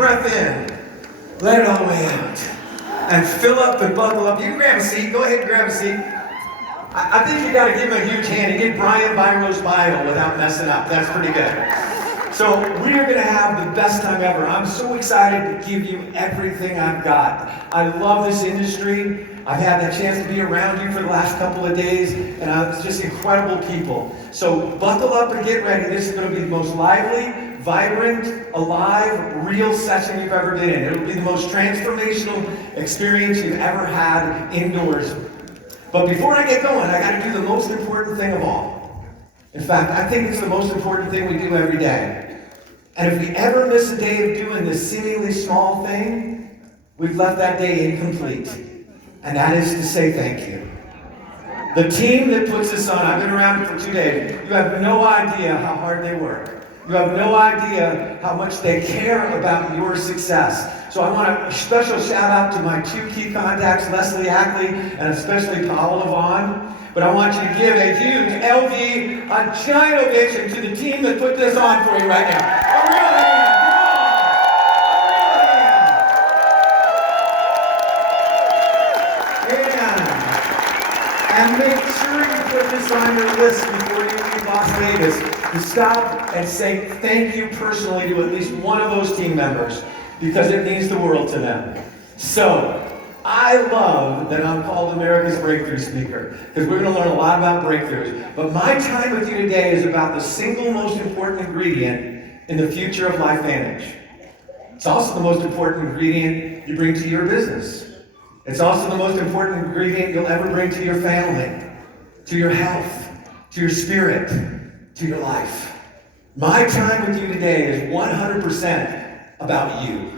breath in, let it all the way out, and fill up and buckle up. You can grab a seat. Go ahead and grab a seat. I think you got to give him a huge hand and get Brian Biro's bio without messing up. That's pretty good. So we are going to have the best time ever. I'm so excited to give you everything I've got. I love this industry. I've had that chance to be around you for the last couple of days, and it's just incredible people. So buckle up and get ready. This is going to be the most lively, vibrant, alive, real session you've ever been in. It'll be the most transformational experience you've ever had indoors. But before I get going, I got to do the most important thing of all. In fact, I think it's the most important thing we do every day. And if we ever miss a day of doing this seemingly small thing, we've left that day incomplete. And that is to say thank you. The team that puts this on, I've been around for 2 days. You have no idea how hard they work. You have no idea how much they care about your success. So I want a special shout out to my 2 key contacts, Leslie Ackley and especially Paola Vaughn. But I want you to give a huge LV, a giant ovation to the team that put this on for you right now. A real hand. And make sure you put this on your list before you leave Las Vegas to stop and say thank you personally to at least one of those team members, because it means the world to them. So, I love that I'm called America's Breakthrough Speaker, because we're going to learn a lot about breakthroughs. But my time with you today is about the single most important ingredient in the future of LifeVantage. It's also the most important ingredient you bring to your business. It's also the most important ingredient you'll ever bring to your family, to your health, to your spirit, to your life. My time with you today is 100% about you.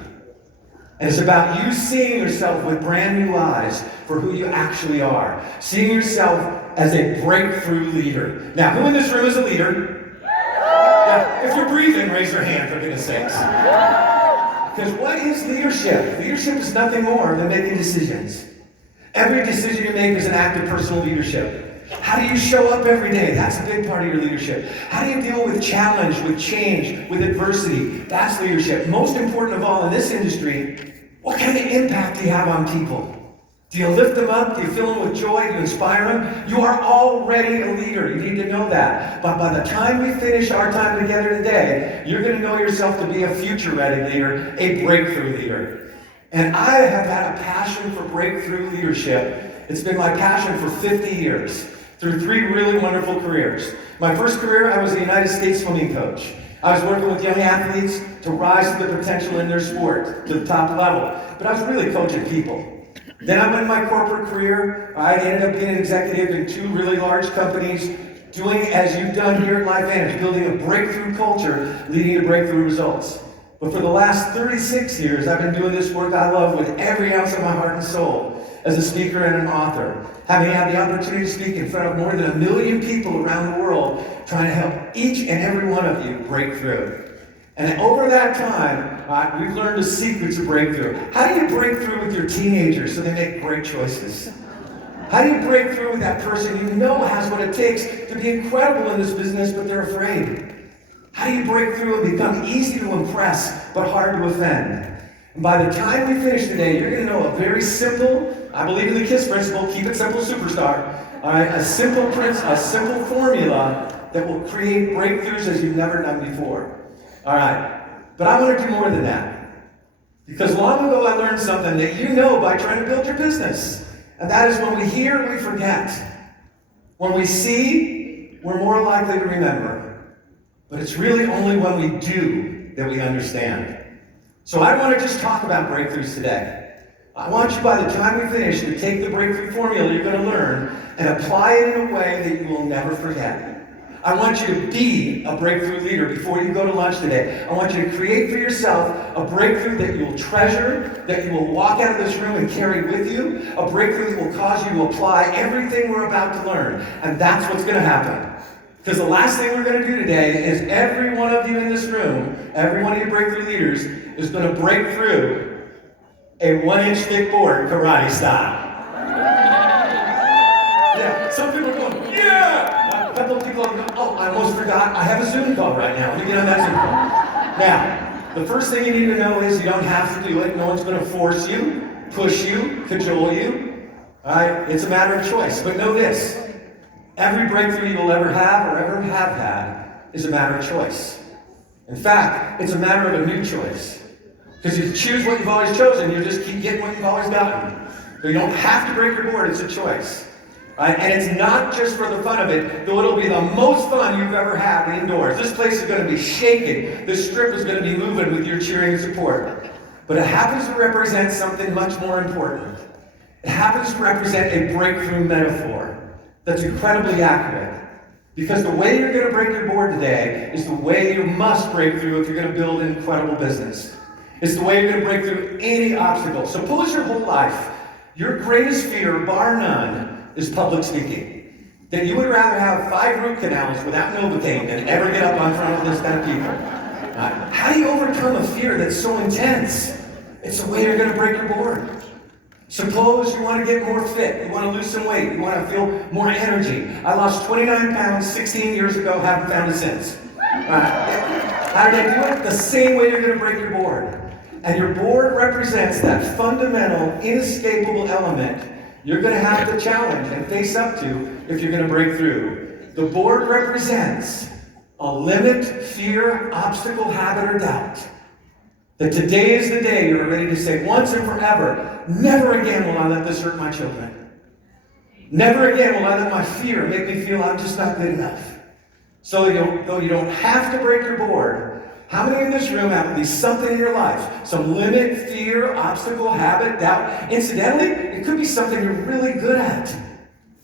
And it's about you seeing yourself with brand new eyes for who you actually are. Seeing yourself as a breakthrough leader. Now, who in this room is a leader? Yeah, if you're breathing, raise your hand, for goodness sakes. Because what is leadership? Leadership is nothing more than making decisions. Every decision you make is an act of personal leadership. How do you show up every day? That's a big part of your leadership. How do you deal with challenge, with change, with adversity? That's leadership. Most important of all in this industry, what kind of impact do you have on people? Do you lift them up? Do you fill them with joy? Do you inspire them? You are already a leader. You need to know that. But by the time we finish our time together today, you're going to know yourself to be a future-ready leader, a breakthrough leader. And I have had a passion for breakthrough leadership. It's been my passion for 50 years, through 3 really wonderful careers. My first career, I was a United States swimming coach. I was working with young athletes to rise to the potential in their sport, to the top level. But I was really coaching people. Then I went in my corporate career. I ended up being an executive in 2 really large companies, doing as you've done here at LifeVantage, building a breakthrough culture, leading to breakthrough results. But for the last 36 years, I've been doing this work I love with every ounce of my heart and soul, as a speaker and an author, having had the opportunity to speak in front of more than 1 million people around the world, trying to help each and every one of you break through. And over that time, we've learned the secrets of breakthrough. How do you break through with your teenagers so they make great choices? How do you break through with that person you know has what it takes to be incredible in this business, but they're afraid? How do you break through and become easy to impress, but hard to offend? And by the time we finish today, you're going to know a very simple, I believe in the KISS principle, keep it simple, superstar. All right, a simple formula that will create breakthroughs as you've never done before. All right, but I want to do more than that. Because long ago I learned something that you know by trying to build your business. And that is when we hear, we forget. When we see, we're more likely to remember. But it's really only when we do that we understand. So I want to just talk about breakthroughs today. I want you, by the time we finish, to take the breakthrough formula you're going to learn and apply it in a way that you will never forget. I want you to be a breakthrough leader before you go to lunch today. I want you to create for yourself a breakthrough that you will treasure, that you will walk out of this room and carry with you, a breakthrough that will cause you to apply everything we're about to learn. And that's what's going to happen. Because the last thing we're going to do today is every one of you in this room, every one of you breakthrough leaders, is going to break through a 1-inch thick board karate style. Yeah, some people are going, yeah! A couple of people are going, oh, I almost forgot, I have a Zoom call right now. Let me get on that Zoom call. Now, The first thing you need to know is you don't have to do it. No one's going to force you, push you, cajole you. All right? It's a matter of choice. But know this. Every breakthrough you will ever have or ever have had is a matter of choice. In fact, it's a matter of a new choice. Because you choose what you've always chosen, you just keep getting what you've always gotten. So you don't have to break your board, it's a choice. Right? And it's not just for the fun of it, though it'll be the most fun you've ever had indoors. This place is going to be shaking. This strip is going to be moving with your cheering and support. But it happens to represent something much more important. It happens to represent a breakthrough metaphor that's incredibly accurate. Because the way you're going to break your board today is the way you must break through if you're going to build an incredible business. It's the way you're going to break through any obstacle. Suppose your whole life, your greatest fear, bar none, is public speaking. That you would rather have 5 root canals without Novocaine than ever get up in front of this kind of people. How do you overcome a fear that's so intense? It's the way you're going to break your board. Suppose you want to get more fit, you want to lose some weight, you want to feel more energy. I lost 29 pounds 16 years ago, haven't found it since. How did I do it? The same way you're going to break your board. And your board represents that fundamental, inescapable element you're going to have to challenge and face up to if you're going to break through. The board represents a limit, fear, obstacle, habit, or doubt. That today is the day you're ready to say once and forever, never again will I let this hurt my children. Never again will I let my fear make me feel I'm just not good enough. So though you don't have to break your board, how many in this room have at least something in your life? Some limit, fear, obstacle, habit, doubt. Incidentally, it could be something you're really good at.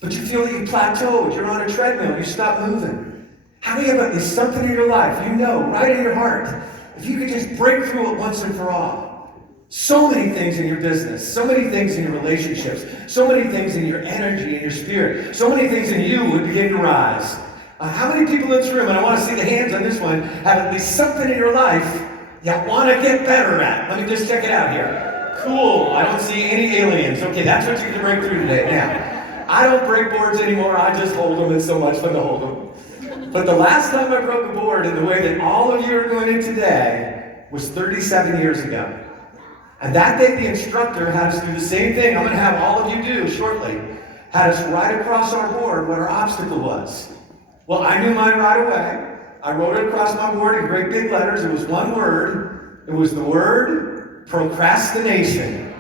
But you feel that you plateaued, you're on a treadmill, you stop moving. How many have at least something in your life, you know, right in your heart, if you could just break through it once and for all? So many things in your business, so many things in your relationships, so many things in your energy and your spirit, so many things in you would begin to rise. How many people in this room, and I want to see the hands on this one, have at least something in your life you want to get better at? Let me just check it out here. Cool, I don't see any aliens. Okay, that's what you're going to break through today. Now, I don't break boards anymore, I just hold them. It's so much fun to hold them. But the last time I broke a board in the way that all of you are doing it today was 37 years ago. And that day the instructor had us do the same thing I'm going to have all of you do shortly. Had us write across our board what our obstacle was. Well, I knew mine right away. I wrote it across my board in great big letters. It was one word. It was the word procrastination.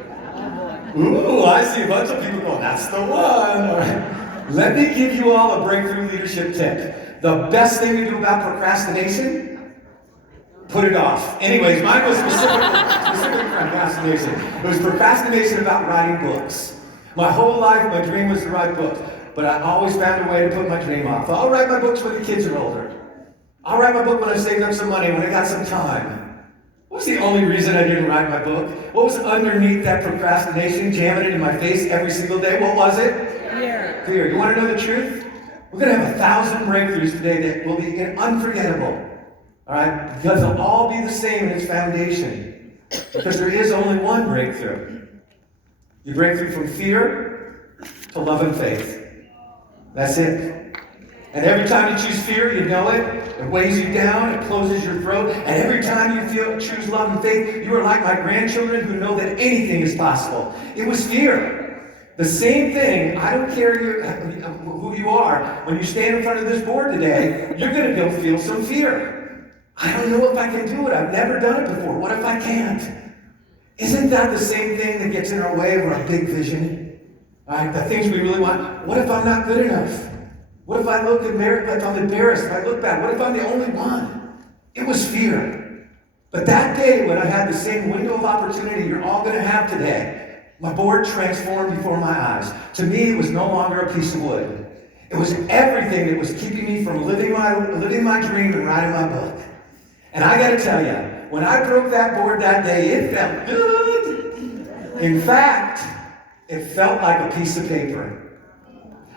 Ooh, I see a bunch of people going, that's the one. All right. Let me give you all a breakthrough leadership tip. The best thing to do about procrastination, put it off. Anyways, mine was specific procrastination. It was procrastination about writing books. My whole life, my dream was to write books. But I always found a way to put my dream off. I'll write my books when the kids are older. I'll write my book when I saved up some money, when I got some time. What was the only reason I didn't write my book? What was underneath that procrastination, jamming it in my face every single day? What was it? Fear. Fear. You want to know the truth? We're going to have 1,000 breakthroughs today that will be unforgettable. All right? Because they'll all be the same in its foundation. Because there is only one breakthrough. You break through from fear to love and faith. That's it. And every time you choose fear, you know it. It weighs you down. It closes your throat. And every time you choose love and faith, you are like my grandchildren who know that anything is possible. It was fear. The same thing. I don't care who you are. When you stand in front of this board today, you're going to go feel some fear. I don't know if I can do it. I've never done it before. What if I can't? Isn't that the same thing that gets in our way of our big vision? Right, the things we really want. What if I'm not good enough? What if I look like I'm embarrassed? If I look bad, what if I'm the only one? It was fear. But that day when I had the same window of opportunity you're all going to have today, my board transformed before my eyes. To me, it was no longer a piece of wood. It was everything that was keeping me from living my dream and writing my book. And I got to tell you, when I broke that board that day, it felt good. In fact, it felt like a piece of paper.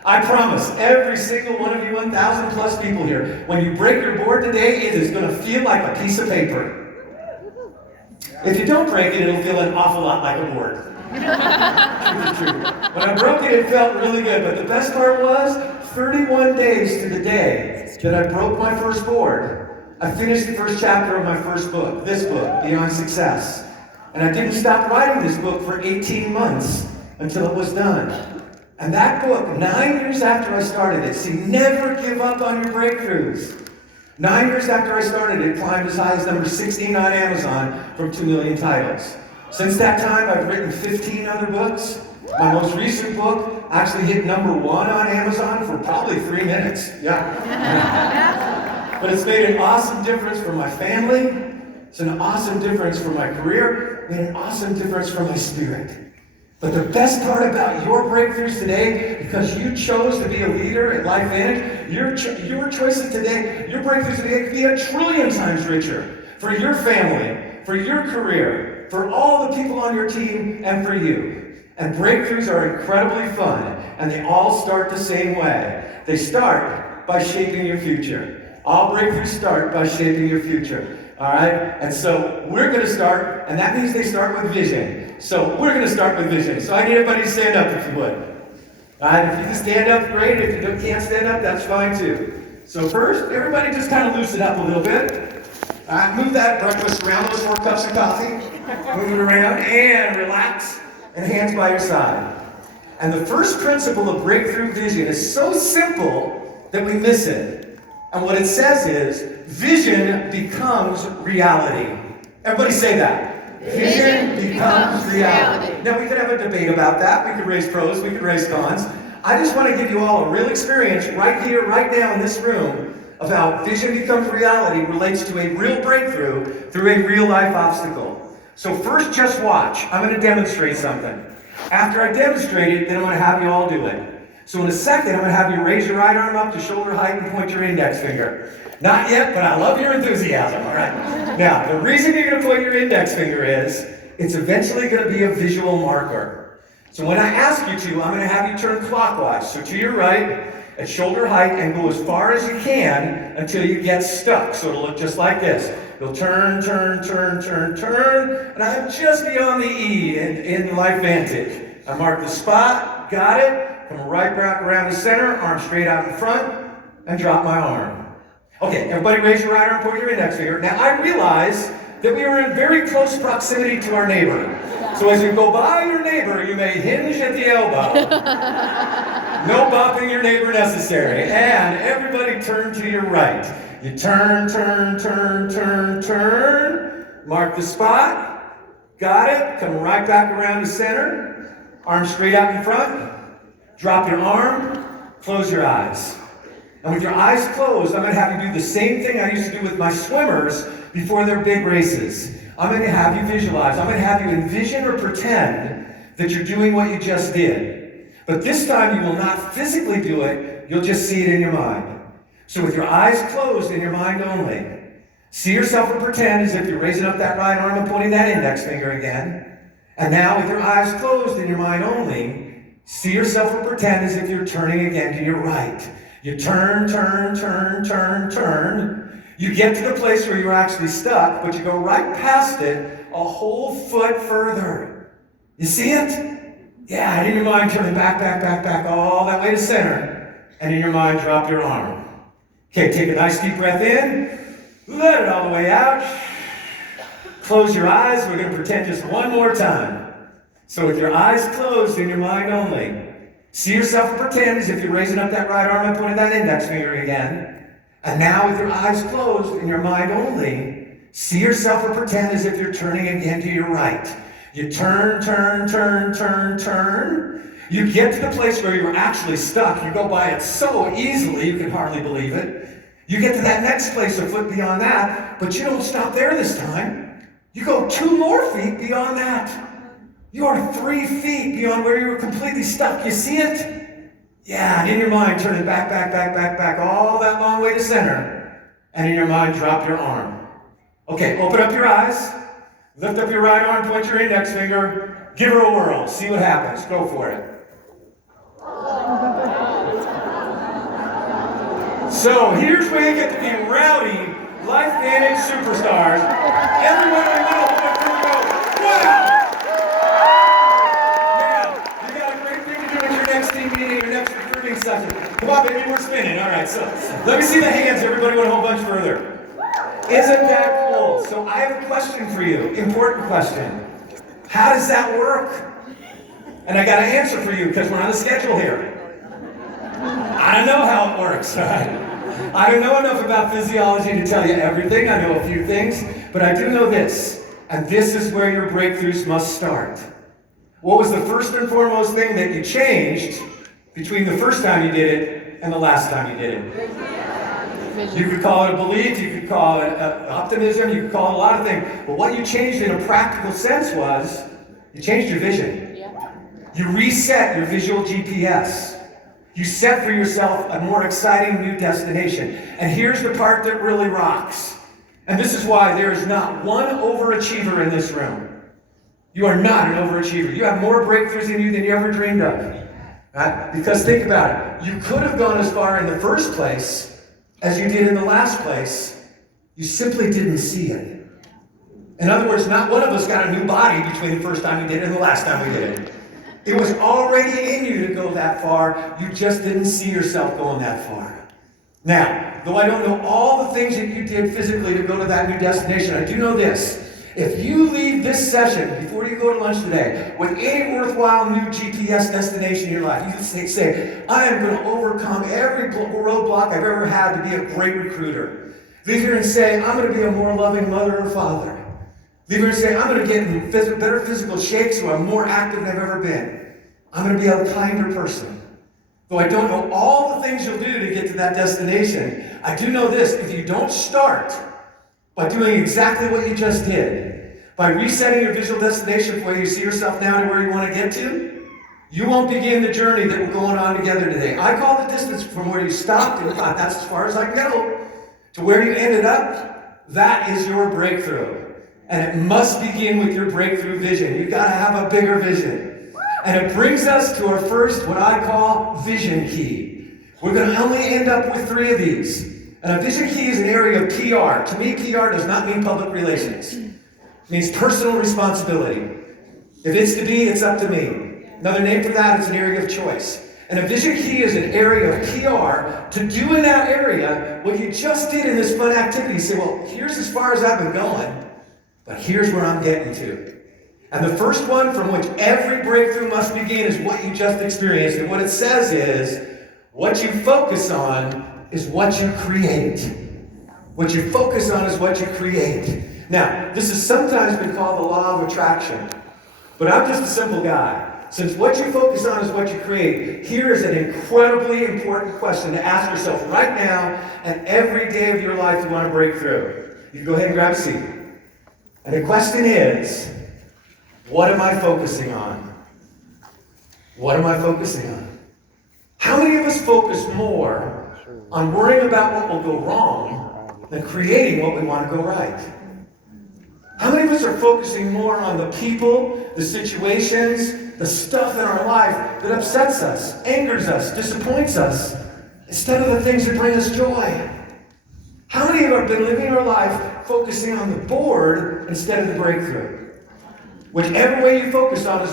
I promise, every single one of you 1,000 plus people here, when you break your board today, it is going to feel like a piece of paper. If you don't break it, it'll feel an awful lot like a board. True. When I broke it, it felt really good. But the best part was, 31 days to the day that I broke my first board, I finished the first chapter of my first book, this book, Beyond Success. And I didn't stop writing this book for 18 months until it was done. And that book, 9 years after I started it, see, never give up on your breakthroughs. 9 years after I started it, climbed as high as number 16 on Amazon from 2 million titles. Since that time, I've written 15 other books. My most recent book actually hit number 1 on Amazon for probably 3 minutes. Yeah. But it's made an awesome difference for my family. It's an awesome difference for my career. Made an awesome difference for my spirit. But the best part about your breakthroughs today, because you chose to be a leader at LifeVantage, your choices today, your breakthroughs today could be 1 trillion times richer for your family, for your career, for all the people on your team, and for you. And breakthroughs are incredibly fun, and they all start the same way. They start by shaping your future. All breakthroughs start by shaping your future. All right? And so we're going to start, and that means they start with vision. So we're going to start with vision. So I need everybody to stand up if you would. All right? If you can stand up, great. If you can't stand up, that's fine too. So first, everybody just kind of loosen up a little bit. All right? Move that breakfast around, those 4 cups of coffee. Move it around and relax. And hands by your side. And the first principle of breakthrough vision is so simple that we miss it. And what it says is, vision becomes reality. Everybody say that. Vision becomes reality. Now we could have a debate about that. We could raise pros, we could raise cons. I just want to give you all a real experience right here, right now in this room of how vision becomes reality relates to a real breakthrough through a real life obstacle. So first, just watch. I'm going to demonstrate something. After I demonstrate it, then I'm going to have you all do it. So in a second, I'm going to have you raise your right arm up to shoulder height and point your index finger. Not yet, but I love your enthusiasm, all right? Now, the reason you're going to point your index finger is, it's eventually going to be a visual marker. So when I ask you to, I'm going to have you turn clockwise. So to your right, at shoulder height, and go as far as you can until you get stuck. So it'll look just like this. You'll turn, turn, turn, turn, turn, and I'm just beyond the E in LifeVantage. I mark the spot, got it, come right back around the center, arm straight out in front, and drop my arm. Okay, everybody raise your right arm, point your index finger. Now I realize that we are in very close proximity to our neighbor. So as you go by your neighbor, you may hinge at the elbow. No bopping your neighbor necessary. And everybody turn to your right. You turn, turn, turn, turn, turn. Mark the spot. Got it. Come right back around the center. Arm straight out in front. Drop your arm. Close your eyes. And with your eyes closed, I'm going to have you do the same thing I used to do with my swimmers before their big races. I'm going to have you visualize. I'm going to have you envision or pretend that you're doing what you just did. But this time you will not physically do it. You'll just see it in your mind. So with your eyes closed in your mind only, see yourself and pretend as if you're raising up that right arm and pointing that index finger again. And now with your eyes closed in your mind only, see yourself and pretend as if you're turning again to your right. You turn, turn, turn, turn, turn. You get to the place where you're actually stuck, but you go right past it a whole foot further. You see it? Yeah, and in your mind, turn it back, back, back, back, all that way to center. And in your mind, drop your arm. Okay, take a nice deep breath in. Let it all the way out. Close your eyes. We're going to pretend just one more time. So with your eyes closed in your mind only, see yourself and pretend as if you're raising up that right arm and pointing that index finger again. And now with your eyes closed in your mind only, see yourself and pretend as if you're turning again to your right. You turn, turn, turn, turn, turn. You get to the place where you're actually stuck. You go by it so easily, you can hardly believe it. You get to that next place a foot beyond that, but you don't stop there this time. You go 2 more feet beyond that. You are 3 feet beyond where you were completely stuck. You see it? Yeah, and in your mind, turn it back, back, back, back, back, all that long way to center. And in your mind, drop your arm. Okay, open up your eyes. Lift up your right arm, point your index finger. Give her a whirl. See what happens. Go for it. So here's where you get to be rowdy, LifeVantage superstars. Everyone in the middle, here we go. Wow! Now, you got a great thing to do with your next team meeting, your next recruiting session. Come on, baby, we're spinning. All right, so let me see the hands. Everybody went a whole bunch further. Isn't that cool? So I have a question for you, important question. How does that work? And I got an answer for you because we're on a schedule here. I don't know how it works, right? I don't know enough about physiology to tell you everything. I know a few things, but I do know this, and this is where your breakthroughs must start. What was the first and foremost thing that you changed between the first time you did it and the last time you did it? You could call it a belief, you could call it optimism, you could call it a lot of things, but what you changed in a practical sense was, you changed your vision. You reset your visual GPS. You set for yourself a more exciting new destination. And here's the part that really rocks. And this is why there is not one overachiever in this room. You are not an overachiever. You have more breakthroughs in you than you ever dreamed of. Right? Because think about it. You could have gone as far in the first place as you did in the last place. You simply didn't see it. In other words, not one of us got a new body between the first time we did it and the last time we did it. It was already in you to go that far. You just didn't see yourself going that far. Now, though I don't know all the things that you did physically to go to that new destination, I do know this. If you leave this session before you go to lunch today with any worthwhile new GPS destination in your life, you can say, I am going to overcome every roadblock I've ever had to be a great recruiter. Leave here and say, I'm going to be a more loving mother or father. Leave here and say, I'm going to get in better physical shape so I'm more active than I've ever been. I'm going to be a kinder person. Though I don't know all the things you'll do to get to that destination, I do know this. If you don't start by doing exactly what you just did, by resetting your visual destination from where you see yourself now to where you want to get to, you won't begin the journey that we're going on together today. I call the distance from where you stopped and thought, that's as far as I can go, to where you ended up. That is your breakthrough. And it must begin with your breakthrough vision. You've got to have a bigger vision. And it brings us to our first, what I call, vision key. We're going to only end up with 3 of these. And a vision key is an area of PR. To me, PR does not mean public relations. It means personal responsibility. If it's to be, it's up to me. Another name for that is an area of choice. And a vision key is an area of PR to do in that area what you just did in this fun activity. You say, well, here's as far as I've been going. But here's where I'm getting to. And the first one from which every breakthrough must begin is what you just experienced. And what it says is, what you focus on is what you create. What you focus on is what you create. Now, this has sometimes been called the law of attraction. But I'm just a simple guy. Since what you focus on is what you create, here is an incredibly important question to ask yourself right now and every day of your life you want to break through. You can go ahead and grab a seat. And the question is, what am I focusing on? What am I focusing on? How many of us focus more on worrying about what will go wrong than creating what we want to go right? How many of us are focusing more on the people, the situations, the stuff in our life that upsets us, angers us, disappoints us, instead of the things that bring us joy? How many of us have been living our life focusing on the board instead of the breakthrough? Whichever way you focus on is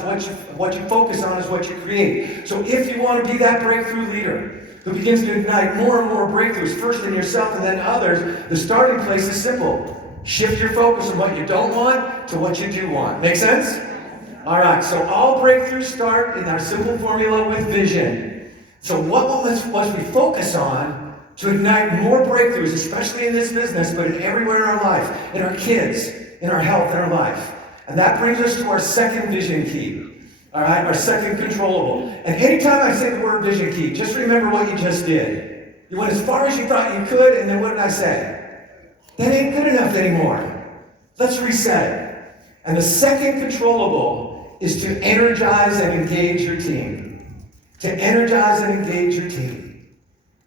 what you focus on is what you create. So if you want to be that breakthrough leader who begins to ignite more and more breakthroughs, first in yourself and then others, the starting place is simple. Shift your focus from what you don't want to what you do want. Make sense? All right, so all breakthroughs start in our simple formula with vision. So what must we focus on to ignite more breakthroughs, especially in this business, but in everywhere in our life, in our kids, in our health, in our life? And that brings us to our second vision key. All right, our second controllable. And anytime I say the word vision key, just remember what you just did. You went as far as you thought you could, and then what did I say? That ain't good enough anymore. Let's reset it. And the second controllable is to energize and engage your team. To energize and engage your team.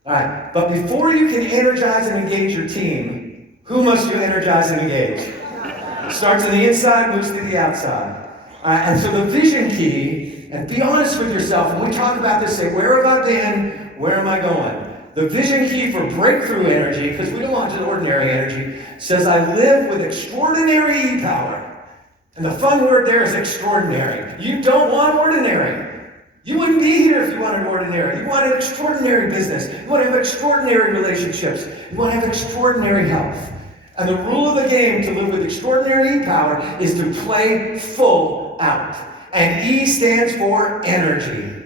All right, but before you can energize and engage your team, who must you energize and engage? Starts on the inside, moves to the outside. All right, and so the vision key, and be honest with yourself, when we talk about this, say, where have I been? Where am I going? The vision key for breakthrough energy, because we don't want just ordinary energy, says I live with extraordinary e-power. And the fun word there is extraordinary. You don't want ordinary. You wouldn't be here if you wanted ordinary. You want an extraordinary business. You want to have extraordinary relationships. You want to have extraordinary health. And the rule of the game to live with extraordinary e-power is to play full out. And E stands for energy.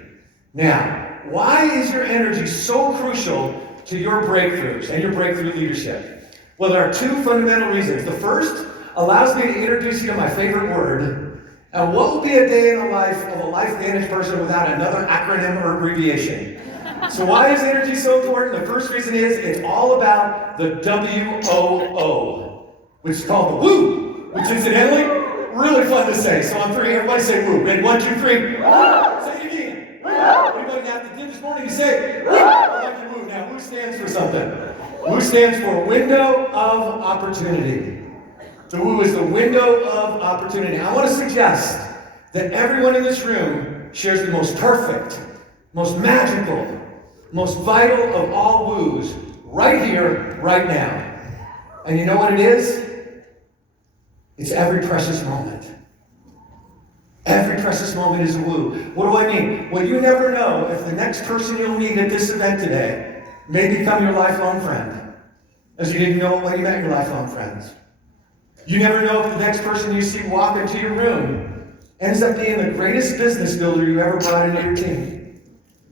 Now, why is your energy so crucial to your breakthroughs and your breakthrough leadership? Well, there are two fundamental reasons. The first allows me to introduce you to my favorite word. And what will be a day in the life of a life-managed person without another acronym or abbreviation? So why is energy so important? The first reason is it's all about the WOO, which is called the woo, which incidentally, really fun to say. So on three, everybody say woo. Ready? 1, 2, 3. Say it again. Anybody have to do this morning? You say woo. I like your woo. Now, woo stands for something. Woo stands for window of opportunity. The woo is the window of opportunity. I want to suggest that everyone in this room shares the most perfect, most magical, most vital of all woos right here, right now. And you know what it is? It's every precious moment. Every precious moment is a woo. What do I mean? Well, you never know if the next person you'll meet at this event today may become your lifelong friend, as you didn't know when you met your lifelong friends. You never know if the next person you see walk into your room ends up being the greatest business builder you ever brought into your team.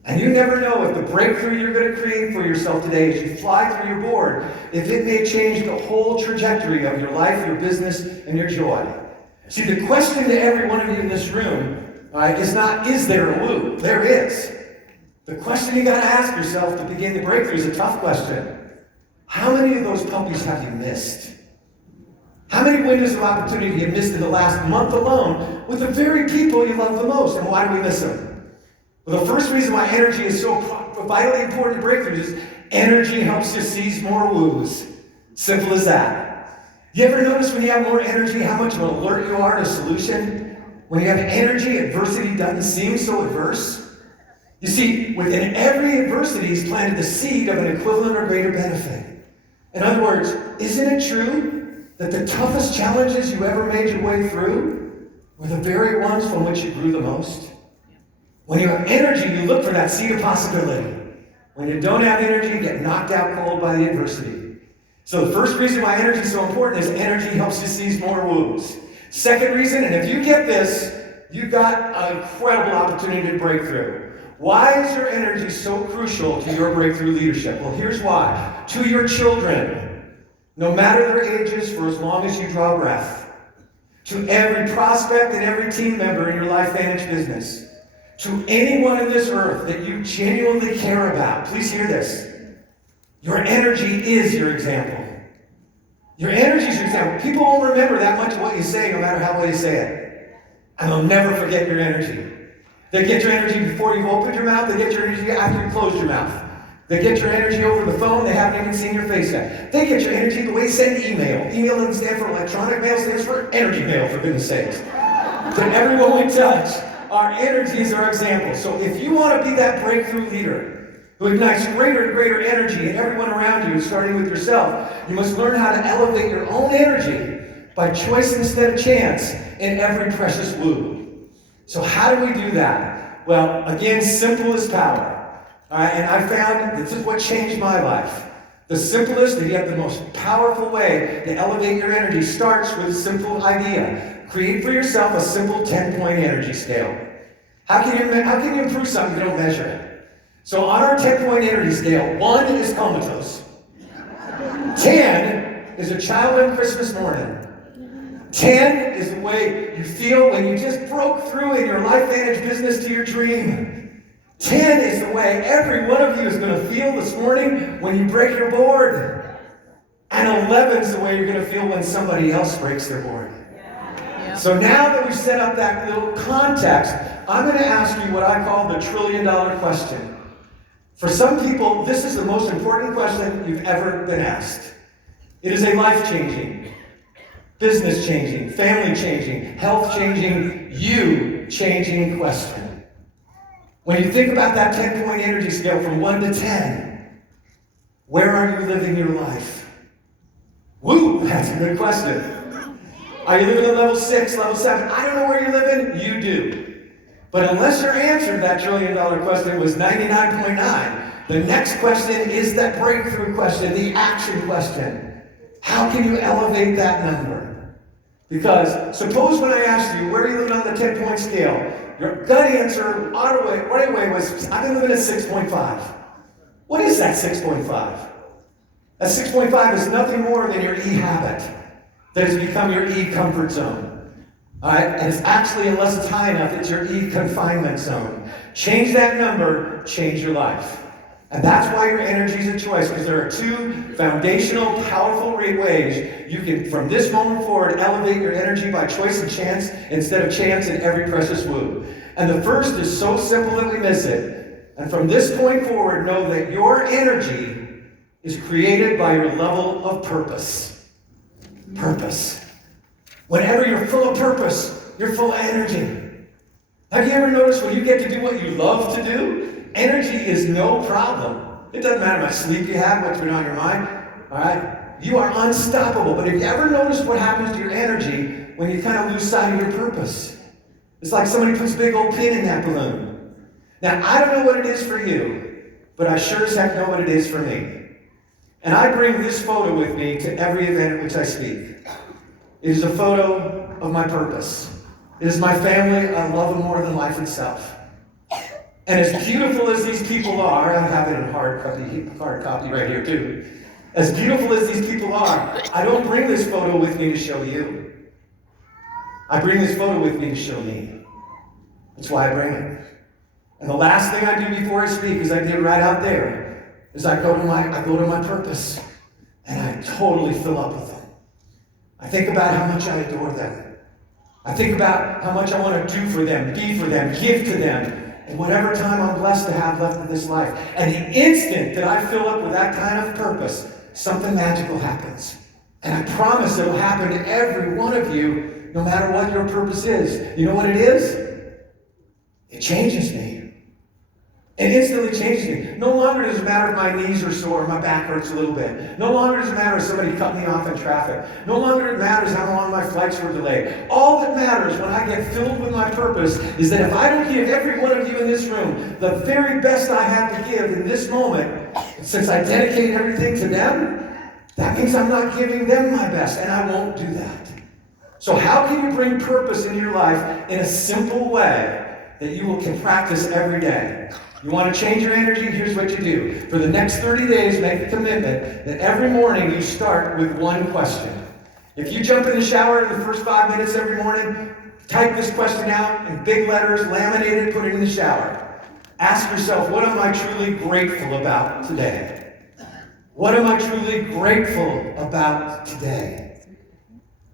And you never know if the breakthrough you're going to create for yourself today as you fly through your board, if it may change the whole trajectory of your life, your business, and your joy. See, the question to every one of you in this room, is not, is there a woo? There is. The question you got to ask yourself to begin the breakthrough is a tough question. How many of those puppies have you missed? How many windows of opportunity have you missed in the last month alone with the very people you love the most? And why do we miss them? Well, the first reason why energy is so vitally important to breakthroughs is energy helps you seize more woos. Simple as that. You ever notice when you have more energy how much of an alert you are to solution? When you have energy, adversity doesn't seem so adverse. You see, within every adversity is planted the seed of an equivalent or greater benefit. In other words, isn't it true that the toughest challenges you ever made your way through were the very ones from which you grew the most? When you have energy, you look for that seed of possibility. When you don't have energy, you get knocked out cold by the adversity. So the first reason why energy is so important is energy helps you seize more woos. Second reason, and if you get this, you've got an incredible opportunity to break through. Why is your energy so crucial to your breakthrough leadership? Well, here's why. To your children, no matter their ages, for as long as you draw breath. To every prospect and every team member in your LifeVantage business. To anyone on this earth that you genuinely care about, please hear this. Your energy is your example. Your energy is your example. People won't remember that much of what you say, no matter how well you say it. And they'll never forget your energy. They get your energy before you've opened your mouth. They get your energy after you've closed your mouth. They get your energy over the phone. They haven't even seen your face yet. They get your energy the way you send email. Email doesn't stand for electronic mail. It stands for energy mail, for goodness sakes. To everyone we touch, our energy is our example. So if you want to be that breakthrough leader who ignites greater and greater energy in everyone around you, starting with yourself, you must learn how to elevate your own energy by choice instead of chance in every precious woo. So how do we do that? Well, again, simple is power. All right, and I found this is what changed my life. The simplest and yet the most powerful way to elevate your energy starts with a simple idea. Create for yourself a simple 10-point energy scale. How can you improve something if you don't measure it? So on our 10-point energy scale, 1 is comatose. 10 is a child on Christmas morning. 10 is the way you feel when you just broke through in your LifeVantage business to your dream. 10 is the way every one of you is going to feel this morning when you break your board. And 11 is the way you're going to feel when somebody else breaks their board. So now that we've set up that little context, I'm going to ask you what I call the $1 trillion question. For some people, this is the most important question you've ever been asked. It is a life-changing, business-changing, family-changing, health-changing, you-changing question. When you think about that 10-point energy scale from 1 to 10, where are you living your life? Woo, that's a good question. Are you living at level 6, level 7? I don't know where you're living, you do. But unless your answer to that $1 trillion question was 99.9, the next question is that breakthrough question, the action question. How can you elevate that number? Because suppose when I asked you, where are you living on the 10-point scale? Your gut answer right away was, I've been living at 6.5. What is that 6.5? That 6.5 is nothing more than your E-habit that has become your E-comfort zone. All right? And it's actually, unless it's high enough, it's your E-confinement zone. Change that number, change your life. And that's why your energy is a choice, because there are two foundational, powerful ways you can, from this moment forward, elevate your energy by choice and chance instead of chance in every precious woo. And the first is so simple that we miss it. And from this point forward, know that your energy is created by your level of purpose. Purpose. Whenever you're full of purpose, you're full of energy. Have you ever noticed when you get to do what you love to do, energy is no problem. It doesn't matter how much sleep you have, what's been on your mind. All right? You are unstoppable. But have you ever noticed what happens to your energy when you kind of lose sight of your purpose? It's like somebody puts a big old pin in that balloon. Now, I don't know what it is for you, but I sure as heck know what it is for me. And I bring this photo with me to every event at which I speak. It is a photo of my purpose. It is my family. I love them more than life itself. And as beautiful as these people are, I have it in hard copy right here too. As beautiful as these people are, I don't bring this photo with me to show you. I bring this photo with me to show me. That's why I bring it. And the last thing I do before I speak, as I did right out there, is I go to my purpose, and I totally fill up with them. I think about how much I adore them. I think about how much I want to do for them, be for them, give to them, and whatever time I'm blessed to have left in this life. And the instant that I fill up with that kind of purpose, something magical happens. And I promise it will happen to every one of you, no matter what your purpose is. You know what it is? It changes me. It instantly changes me. No longer does it matter if my knees are sore or my back hurts a little bit. No longer does it matter if somebody cut me off in traffic. No longer matters how long my flights were delayed. All that matters when I get filled with my purpose is that if I don't give every one of you in this room the very best I have to give in this moment, since I dedicate everything to them, that means I'm not giving them my best, and I won't do that. So how can you bring purpose into your life in a simple way that you can practice every day? You want to change your energy? Here's what you do. For the next 30 days, make a commitment that every morning you start with one question. If you jump in the shower in the first 5 minutes every morning, type this question out in big letters, laminate it, put it in the shower. Ask yourself, what am I truly grateful about today? What am I truly grateful about today?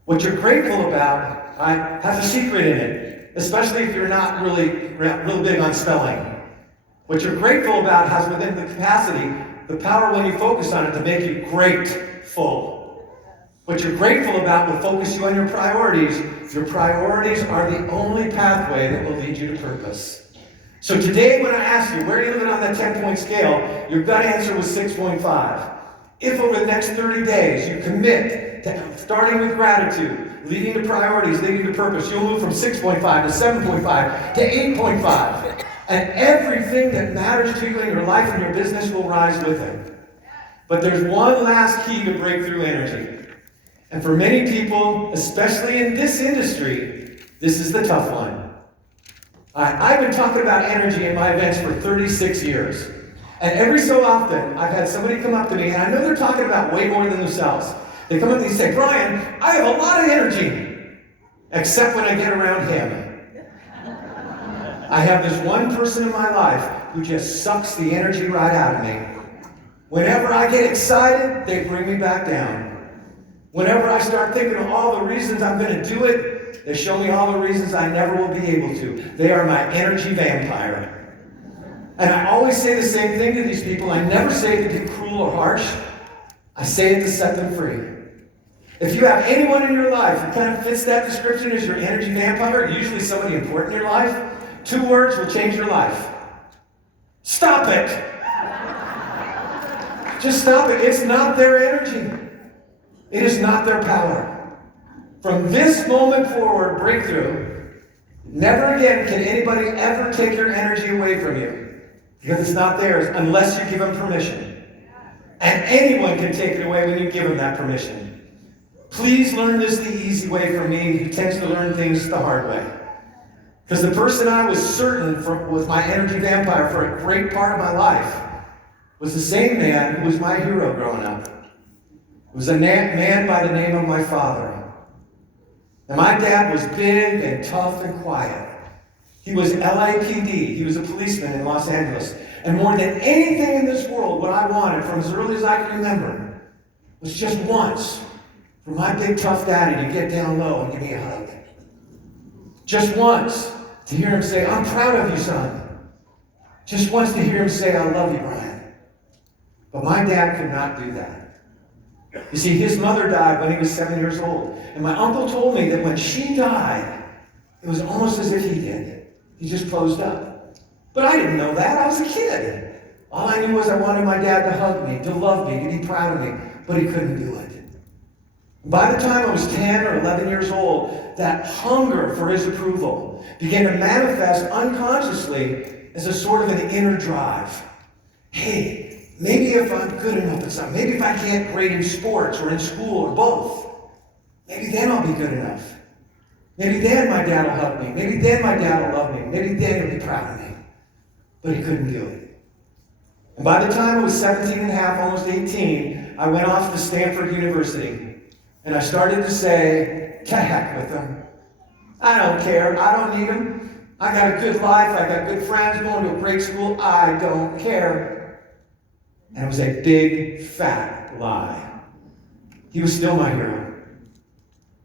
What you're grateful about has a secret in it, especially if you're not real big on spelling. What you're grateful about has within the capacity, the power when you focus on it to make you grateful. What you're grateful about will focus you on your priorities. Your priorities are the only pathway that will lead you to purpose. So today when I ask you, where are you living on that 10-point scale, your gut answer was 6.5. If over the next 30 days you commit to starting with gratitude, leading to priorities, leading to purpose, you'll move from 6.5 to 7.5 to 8.5. And everything that matters to you in your life and your business will rise with it. But there's one last key to breakthrough energy. And for many people, especially in this industry, this is the tough one. I've been talking about energy in my events for 36 years. And every so often, I've had somebody come up to me, and I know they're talking about way more than themselves. They come up to me and say, Brian, I have a lot of energy, except when I get around him. I have this one person in my life who just sucks the energy right out of me. Whenever I get excited, they bring me back down. Whenever I start thinking of all the reasons I'm going to do it, they show me all the reasons I never will be able to. They are my energy vampire. And I always say the same thing to these people. I never say it to be cruel or harsh. I say it to set them free. If you have anyone in your life who kind of fits that description as your energy vampire, usually somebody important in your life, 2 words will change your life. Stop it. Just stop it. It's not their energy. It is not their power. From this moment forward, breakthrough, never again can anybody ever take your energy away from you, because it's not theirs unless you give them permission. And anyone can take it away when you give them that permission. Please learn this the easy way from me, who tends to learn things the hard way. Because the person I was certain was my energy vampire for a great part of my life was the same man who was my hero growing up. It was a man by the name of my father. And my dad was big and tough and quiet. He was LAPD. He was a policeman in Los Angeles. And more than anything in this world, what I wanted from as early as I can remember was just once for my big tough daddy to get down low and give me a hug. Just once to hear him say, "I'm proud of you, son." Just once to hear him say, "I love you, Brian." But my dad could not do that. You see, his mother died when he was 7 years old. And my uncle told me that when she died, it was almost as if he did. He just closed up. But I didn't know that. I was a kid. All I knew was I wanted my dad to hug me, to love me, to be proud of me. But he couldn't do it. By the time I was 10 or 11 years old, that hunger for his approval began to manifest unconsciously as a sort of an inner drive. Hey, maybe if I'm good enough at something, maybe if I get great in sports or in school or both, maybe then I'll be good enough. Maybe then my dad will hug me. Maybe then my dad will love me. Maybe then he'll be proud of me. But he couldn't do it. And by the time I was 17 and a half, almost 18, I went off to Stanford University. And I started to say, to heck with them. I don't care. I don't need them. I got a good life. I got good friends going to a great school. I don't care. And it was a big, fat lie. He was still my hero.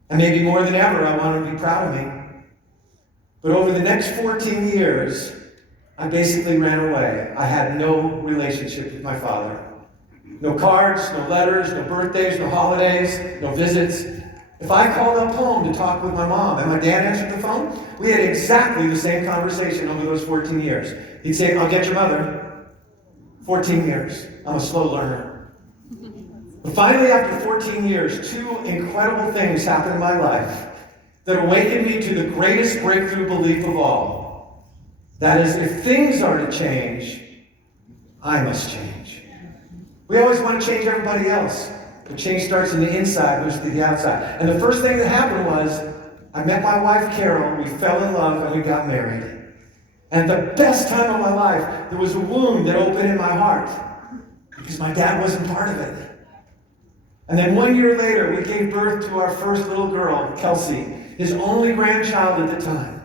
And maybe more than ever, I wanted to be proud of me. But over the next 14 years, I basically ran away. I had no relationship with my father. No cards, no letters, no birthdays, no holidays, no visits. If I called up home to talk with my mom and my dad answered the phone, we had exactly the same conversation over those 14 years. He'd say, "I'll get your mother." 14 years. I'm a slow learner. But finally, after 14 years, two incredible things happened in my life that awakened me to the greatest breakthrough belief of all. That is, if things are to change, I must change. We always want to change everybody else. But change starts in the inside, moves to the outside. And the first thing that happened was, I met my wife, Carol, we fell in love, and we got married. And the best time of my life, there was a wound that opened in my heart, because my dad wasn't part of it. And then 1 year later, we gave birth to our first little girl, Kelsey, his only grandchild at the time.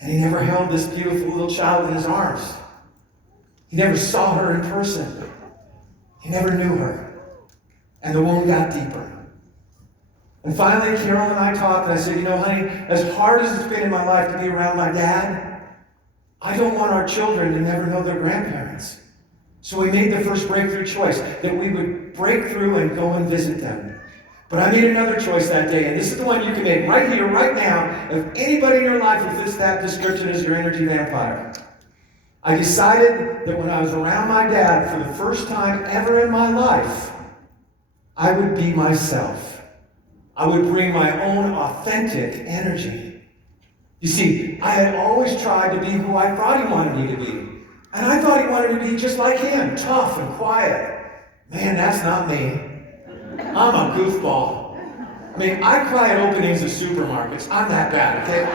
And he never held this beautiful little child in his arms. He never saw her in person. He never knew her. And the wound got deeper. And finally, Carol and I talked, and I said, "You know, honey, as hard as it's been in my life to be around my dad, I don't want our children to never know their grandparents." So we made the first breakthrough choice, that we would break through and go and visit them. But I made another choice that day, and this is the one you can make right here, right now, if anybody in your life who fits that description as your energy vampire. I decided that when I was around my dad for the first time ever in my life, I would be myself. I would bring my own authentic energy. You see, I had always tried to be who I thought he wanted me to be. And I thought he wanted to be just like him, tough and quiet. Man, that's not me. I'm a goofball. I mean, I cry at openings of supermarkets. I'm that bad, okay?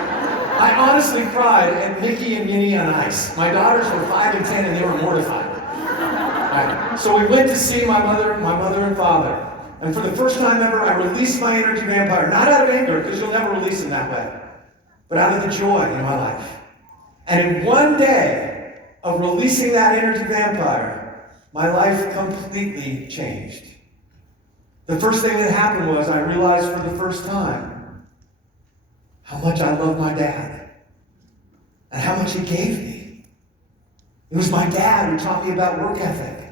I honestly cried at Mickey and Minnie on Ice. My daughters were 5 and 10 and they were mortified. Right. So we went to see my mother and father. And for the first time ever, I released my energy vampire. Not out of anger, because you'll never release him that way. But out of the joy in my life. And in one day of releasing that energy vampire, my life completely changed. The first thing that happened was I realized for the first time how much I loved my dad and how much he gave me. It was my dad who taught me about work ethic.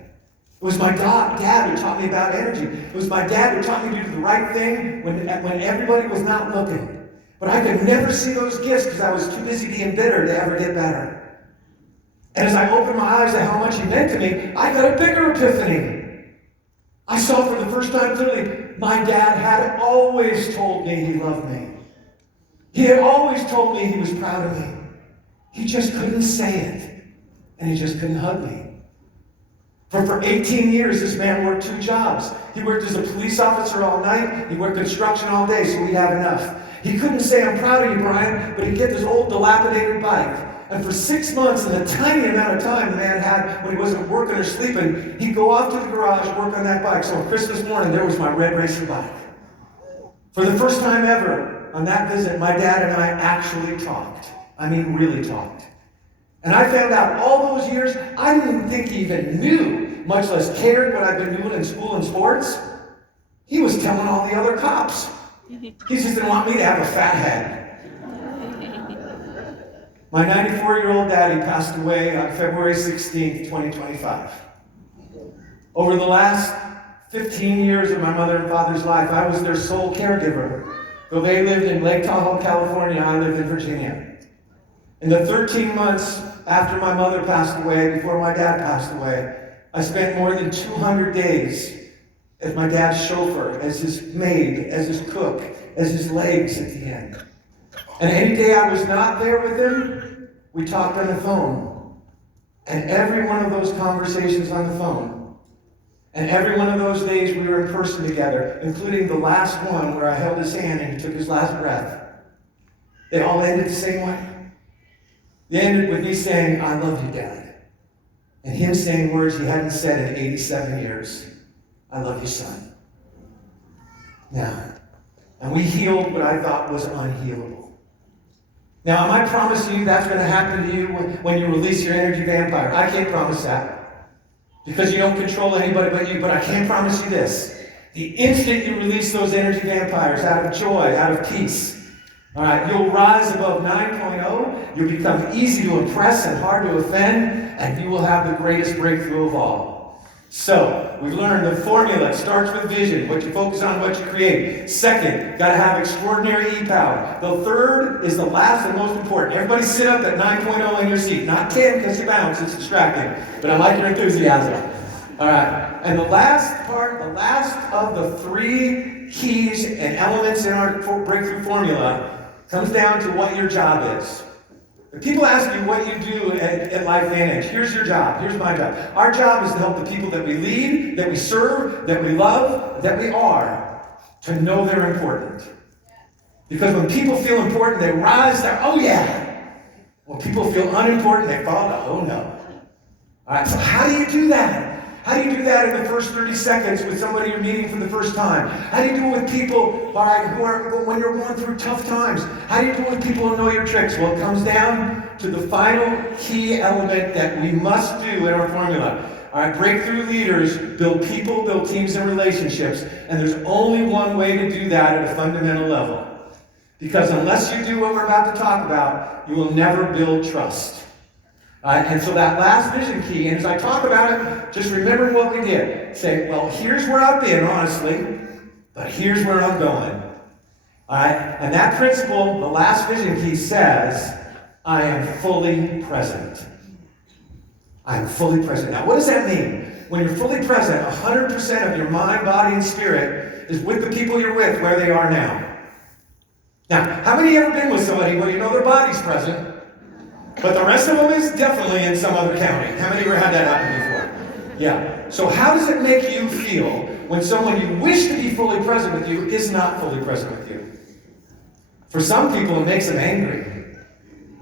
It was my dad who taught me about energy. It was my dad who taught me to do the right thing when everybody was not looking. But I could never see those gifts because I was too busy being bitter to ever get better. And as I opened my eyes to how much he meant to me, I got a bigger epiphany. I saw for the first time clearly, my dad had always told me he loved me. He had always told me he was proud of me. He just couldn't say it. And he just couldn't hug me. For 18 years, this man worked 2 jobs. He worked as a police officer all night. He worked construction all day, so he'd have enough. He couldn't say, I'm proud of you, Brian, but he'd get this old dilapidated bike. And for 6 months, in the tiny amount of time the man had when he wasn't working or sleeping, he'd go off to the garage, work on that bike. So on Christmas morning, there was my red racer bike. For the first time ever, on that visit, my dad and I actually talked. I mean, really talked. And I found out all those years, I didn't think he even knew, much less cared what I'd been doing in school and sports. He was telling all the other cops. He just didn't want me to have a fat head. My 94-year-old daddy passed away on February 16th, 2025. Over the last 15 years of my mother and father's life, I was their sole caregiver. Though they lived in Lake Tahoe, California, I lived in Virginia. In the 13 months after my mother passed away, before my dad passed away, I spent more than 200 days as my dad's chauffeur, as his maid, as his cook, as his legs at the end. And any day I was not there with him, we talked on the phone. And every one of those conversations on the phone, and every one of those days we were in person together, including the last one where I held his hand and he took his last breath, they all ended the same way. They ended with me saying, I love you, Dad. And him saying words he hadn't said in 87 years. I love you, son. Now, and we healed what I thought was unhealable. Now, am I promising you that's going to happen to you when you release your energy vampire? I can't promise that. Because you don't control anybody but you, but I can promise you this. The instant you release those energy vampires out of joy, out of peace, all right, you'll rise above 9.0, you'll become easy to impress and hard to offend, and you will have the greatest breakthrough of all. So, we've learned the formula. It starts with vision, what you focus on, what you create. Second, got to have extraordinary E-power. The third is the last and most important. Everybody sit up at 9.0 in your seat. Not 10 because you bounce, it's distracting. But I like your enthusiasm. All right, and the last part, the last of the 3 keys and elements in our breakthrough formula comes down to what your job is. If people ask you what you do at Life Vantage, here's your job, here's my job. Our job is to help the people that we lead, that we serve, that we love, that we are, to know they're important. Because when people feel important, they rise, they're, oh yeah. When people feel unimportant, they fall to, oh no. All right, so how do you do that? How do you do that in the first 30 seconds with somebody you're meeting for the first time? How do you do it with people, all right, who are, when you're going through tough times? How do you do it with people who know your tricks? Well, it comes down to the final key element that we must do in our formula. All right, breakthrough leaders build people, build teams and relationships, and there's only one way to do that at a fundamental level. Because unless you do what we're about to talk about, you will never build trust. And so that last vision key, and as I talk about it, just remember what we did. Say, well, here's where I've been, honestly, but here's where I'm going. All right? And that principle, the last vision key says, I am fully present. I am fully present. Now, what does that mean? When you're fully present, 100% of your mind, body, and spirit is with the people you're with where they are now. Now, how many have ever been with somebody where you know their body's present, but the rest of them is definitely in some other county? How many ever had that happen before? Yeah. So how does it make you feel when someone you wish to be fully present with you is not fully present with you? For some people, it makes them angry.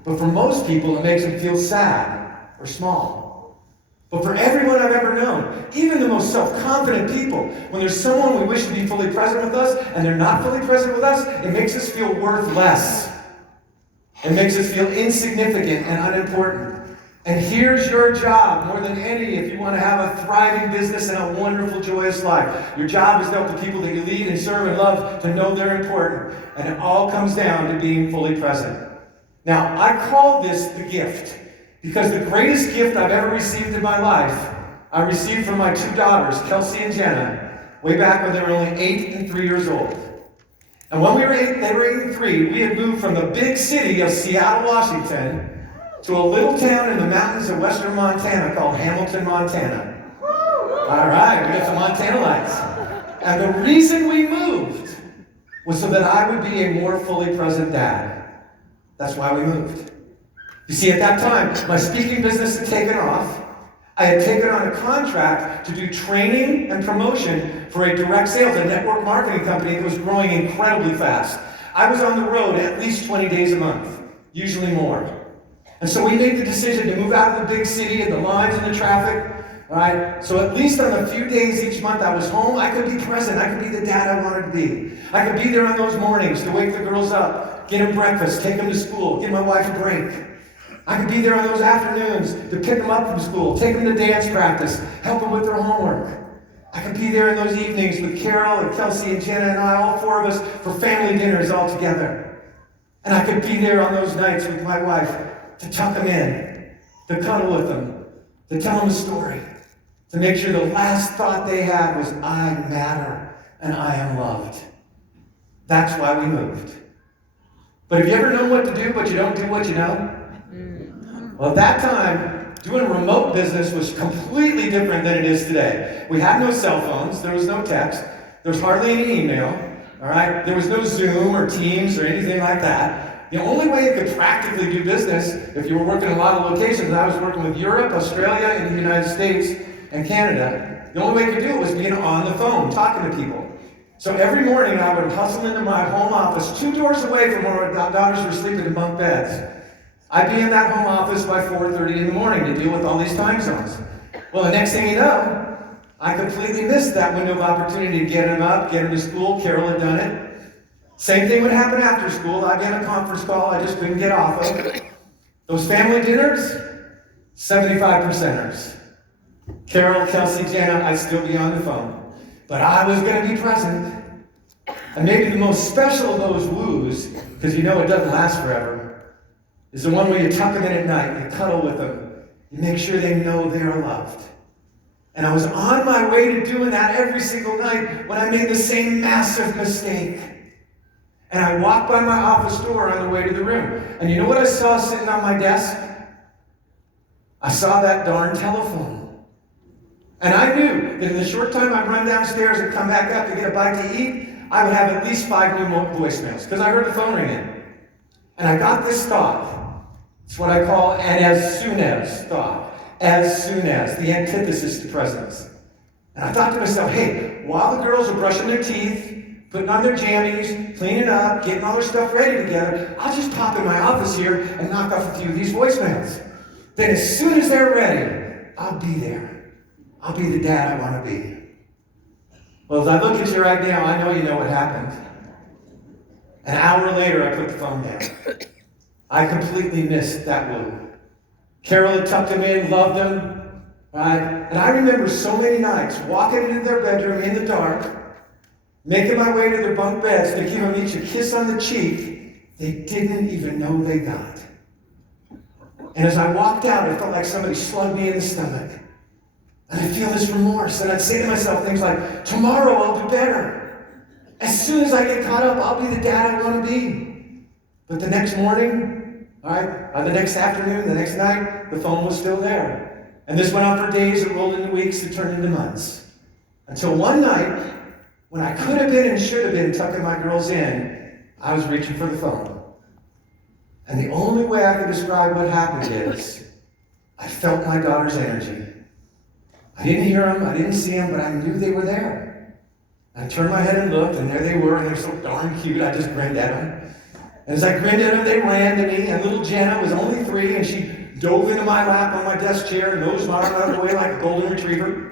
But for most people, it makes them feel sad or small. But for everyone I've ever known, even the most self-confident people, when there's someone we wish to be fully present with us and they're not fully present with us, it makes us feel worth less. It makes us feel insignificant and unimportant. And here's your job, more than any, if you want to have a thriving business and a wonderful, joyous life. Your job is to help the people that you lead and serve and love to know they're important. And it all comes down to being fully present. Now, I call this the gift, because the greatest gift I've ever received in my life, I received from my 2 daughters, Kelsey and Jenna, way back when they were only 8 and 3 years old. And when they were 8 and 3, we had moved from the big city of Seattle, Washington, to a little town in the mountains of western Montana called Hamilton, Montana. All right, we got some Montanalites. And the reason we moved was so that I would be a more fully present dad. That's why we moved. You see, at that time, my speaking business had taken off. I had taken on a contract to do training and promotion for a direct sales, a network marketing company that was growing incredibly fast. I was on the road at least 20 days a month, usually more. And so we made the decision to move out of the big city and the lines and the traffic, right? So at least on the few days each month I was home, I could be present. I could be the dad I wanted to be. I could be there on those mornings to wake the girls up, get them breakfast, take them to school, give my wife a break. I could be there on those afternoons to pick them up from school, take them to dance practice, help them with their homework. I could be there in those evenings with Carol and Kelsey and Jenna and I, all four of us, for family dinners all together. And I could be there on those nights with my wife to tuck them in, to cuddle with them, to tell them a story, to make sure the last thought they had was, I matter and I am loved. That's why we moved. But have you ever known what to do, but you don't do what you know? Well, at that time, doing remote business was completely different than it is today. We had no cell phones, there was no text, there was hardly any email, all right? There was no Zoom or Teams or anything like that. The only way you could practically do business, if you were working in a lot of locations, and I was working with Europe, Australia, and the United States, and Canada, the only way you could do it was being on the phone, talking to people. So every morning I would hustle into my home office, 2 doors away from where my daughters were sleeping in bunk beds. I'd be in that home office by 4:30 in the morning to deal with all these time zones. Well, the next thing you know, I completely missed that window of opportunity to get them up, get them to school. Carol had done it. Same thing would happen after school. I'd get a conference call I just couldn't get off of. Those family dinners, 75%ers. Carol, Kelsey, Jenna, I'd still be on the phone. But I was going to be present. And maybe the most special of those woos, because you know it doesn't last forever, is the one where you tuck them in at night, you cuddle with them, you make sure they know they are loved. And I was on my way to doing that every single night when I made the same massive mistake. And I walked by my office door on the way to the room. And you know what I saw sitting on my desk? I saw that darn telephone. And I knew that in the short time I'd run downstairs and come back up to get a bite to eat, I would have at least 5 new voicemails, because I heard the phone ringing. And I got this thought. It's what I call an as soon as thought. As soon as, the antithesis to presence. And I thought to myself, hey, while the girls are brushing their teeth, putting on their jammies, cleaning up, getting all their stuff ready together, I'll just pop in my office here and knock off a few of these voicemails. Then as soon as they're ready, I'll be there. I'll be the dad I want to be. Well, as I look at you right now, I know you know what happened. An hour later, I put the phone down. I completely missed that woo. Carol had tucked them in, loved them, right? And I remember so many nights walking into their bedroom in the dark, making my way to their bunk beds to give them each a kiss on the cheek they didn't even know they got. And as I walked out, it felt like somebody slugged me in the stomach. And I'd feel this remorse, and I'd say to myself things like, tomorrow I'll do better. As soon as I get caught up, I'll be the dad I want to be. But the next morning, all right, the next afternoon, the next night, the phone was still there. And this went on for days, it rolled into weeks, it turned into months. Until one night, when I could have been and should have been tucking my girls in, I was reaching for the phone. And the only way I can describe what happened is, I felt my daughter's energy. I didn't hear them, I didn't see them, but I knew they were there. I turned my head and looked, and there they were, and they're so darn cute, I just grinned at them. And as I grinned at them, they ran to me, and little Jenna was only 3, and she dove into my lap on my desk chair, nose arm out of the way like a golden retriever.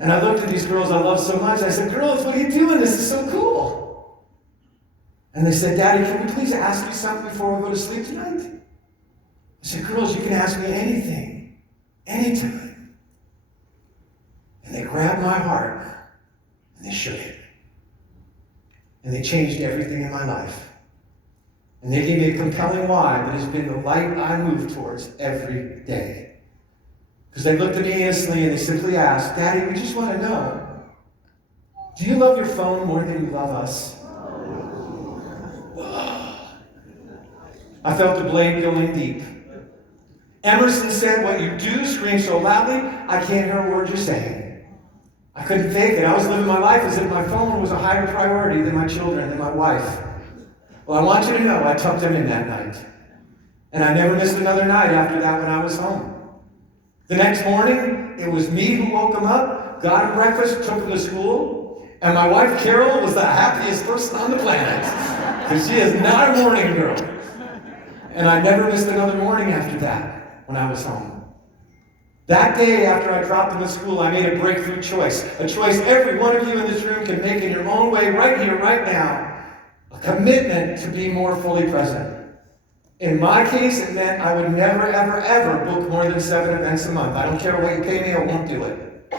And I looked at these girls I love so much, I said, girls, what are you doing? This is so cool. And they said, Daddy, can we please ask you something before we go to sleep tonight? I said, girls, you can ask me anything, anytime. And they grabbed my heart, and they shook it. And they changed everything in my life. And they gave me a compelling why that has been the light I move towards every day. Because they looked at me innocently and they simply asked, Daddy, we just want to know, do you love your phone more than you love us? I felt the blade going deep. Emerson said, what you do screams so loudly, I can't hear a word you're saying. I couldn't fake it. I was living my life as if my phone was a higher priority than my children, than my wife. Well, I want you to know I tucked them in that night. And I never missed another night after that when I was home. The next morning, it was me who woke him up, got him breakfast, took him to school, and my wife Carol was the happiest person on the planet, because she is not a morning girl. And I never missed another morning after that when I was home. That day after I dropped him to school, I made a breakthrough choice, a choice every one of you in this room can make in your own way right here, right now, a commitment to be more fully present. In my case, it meant I would never, ever, ever book more than 7 events a month. I don't care what you pay me, I won't do it.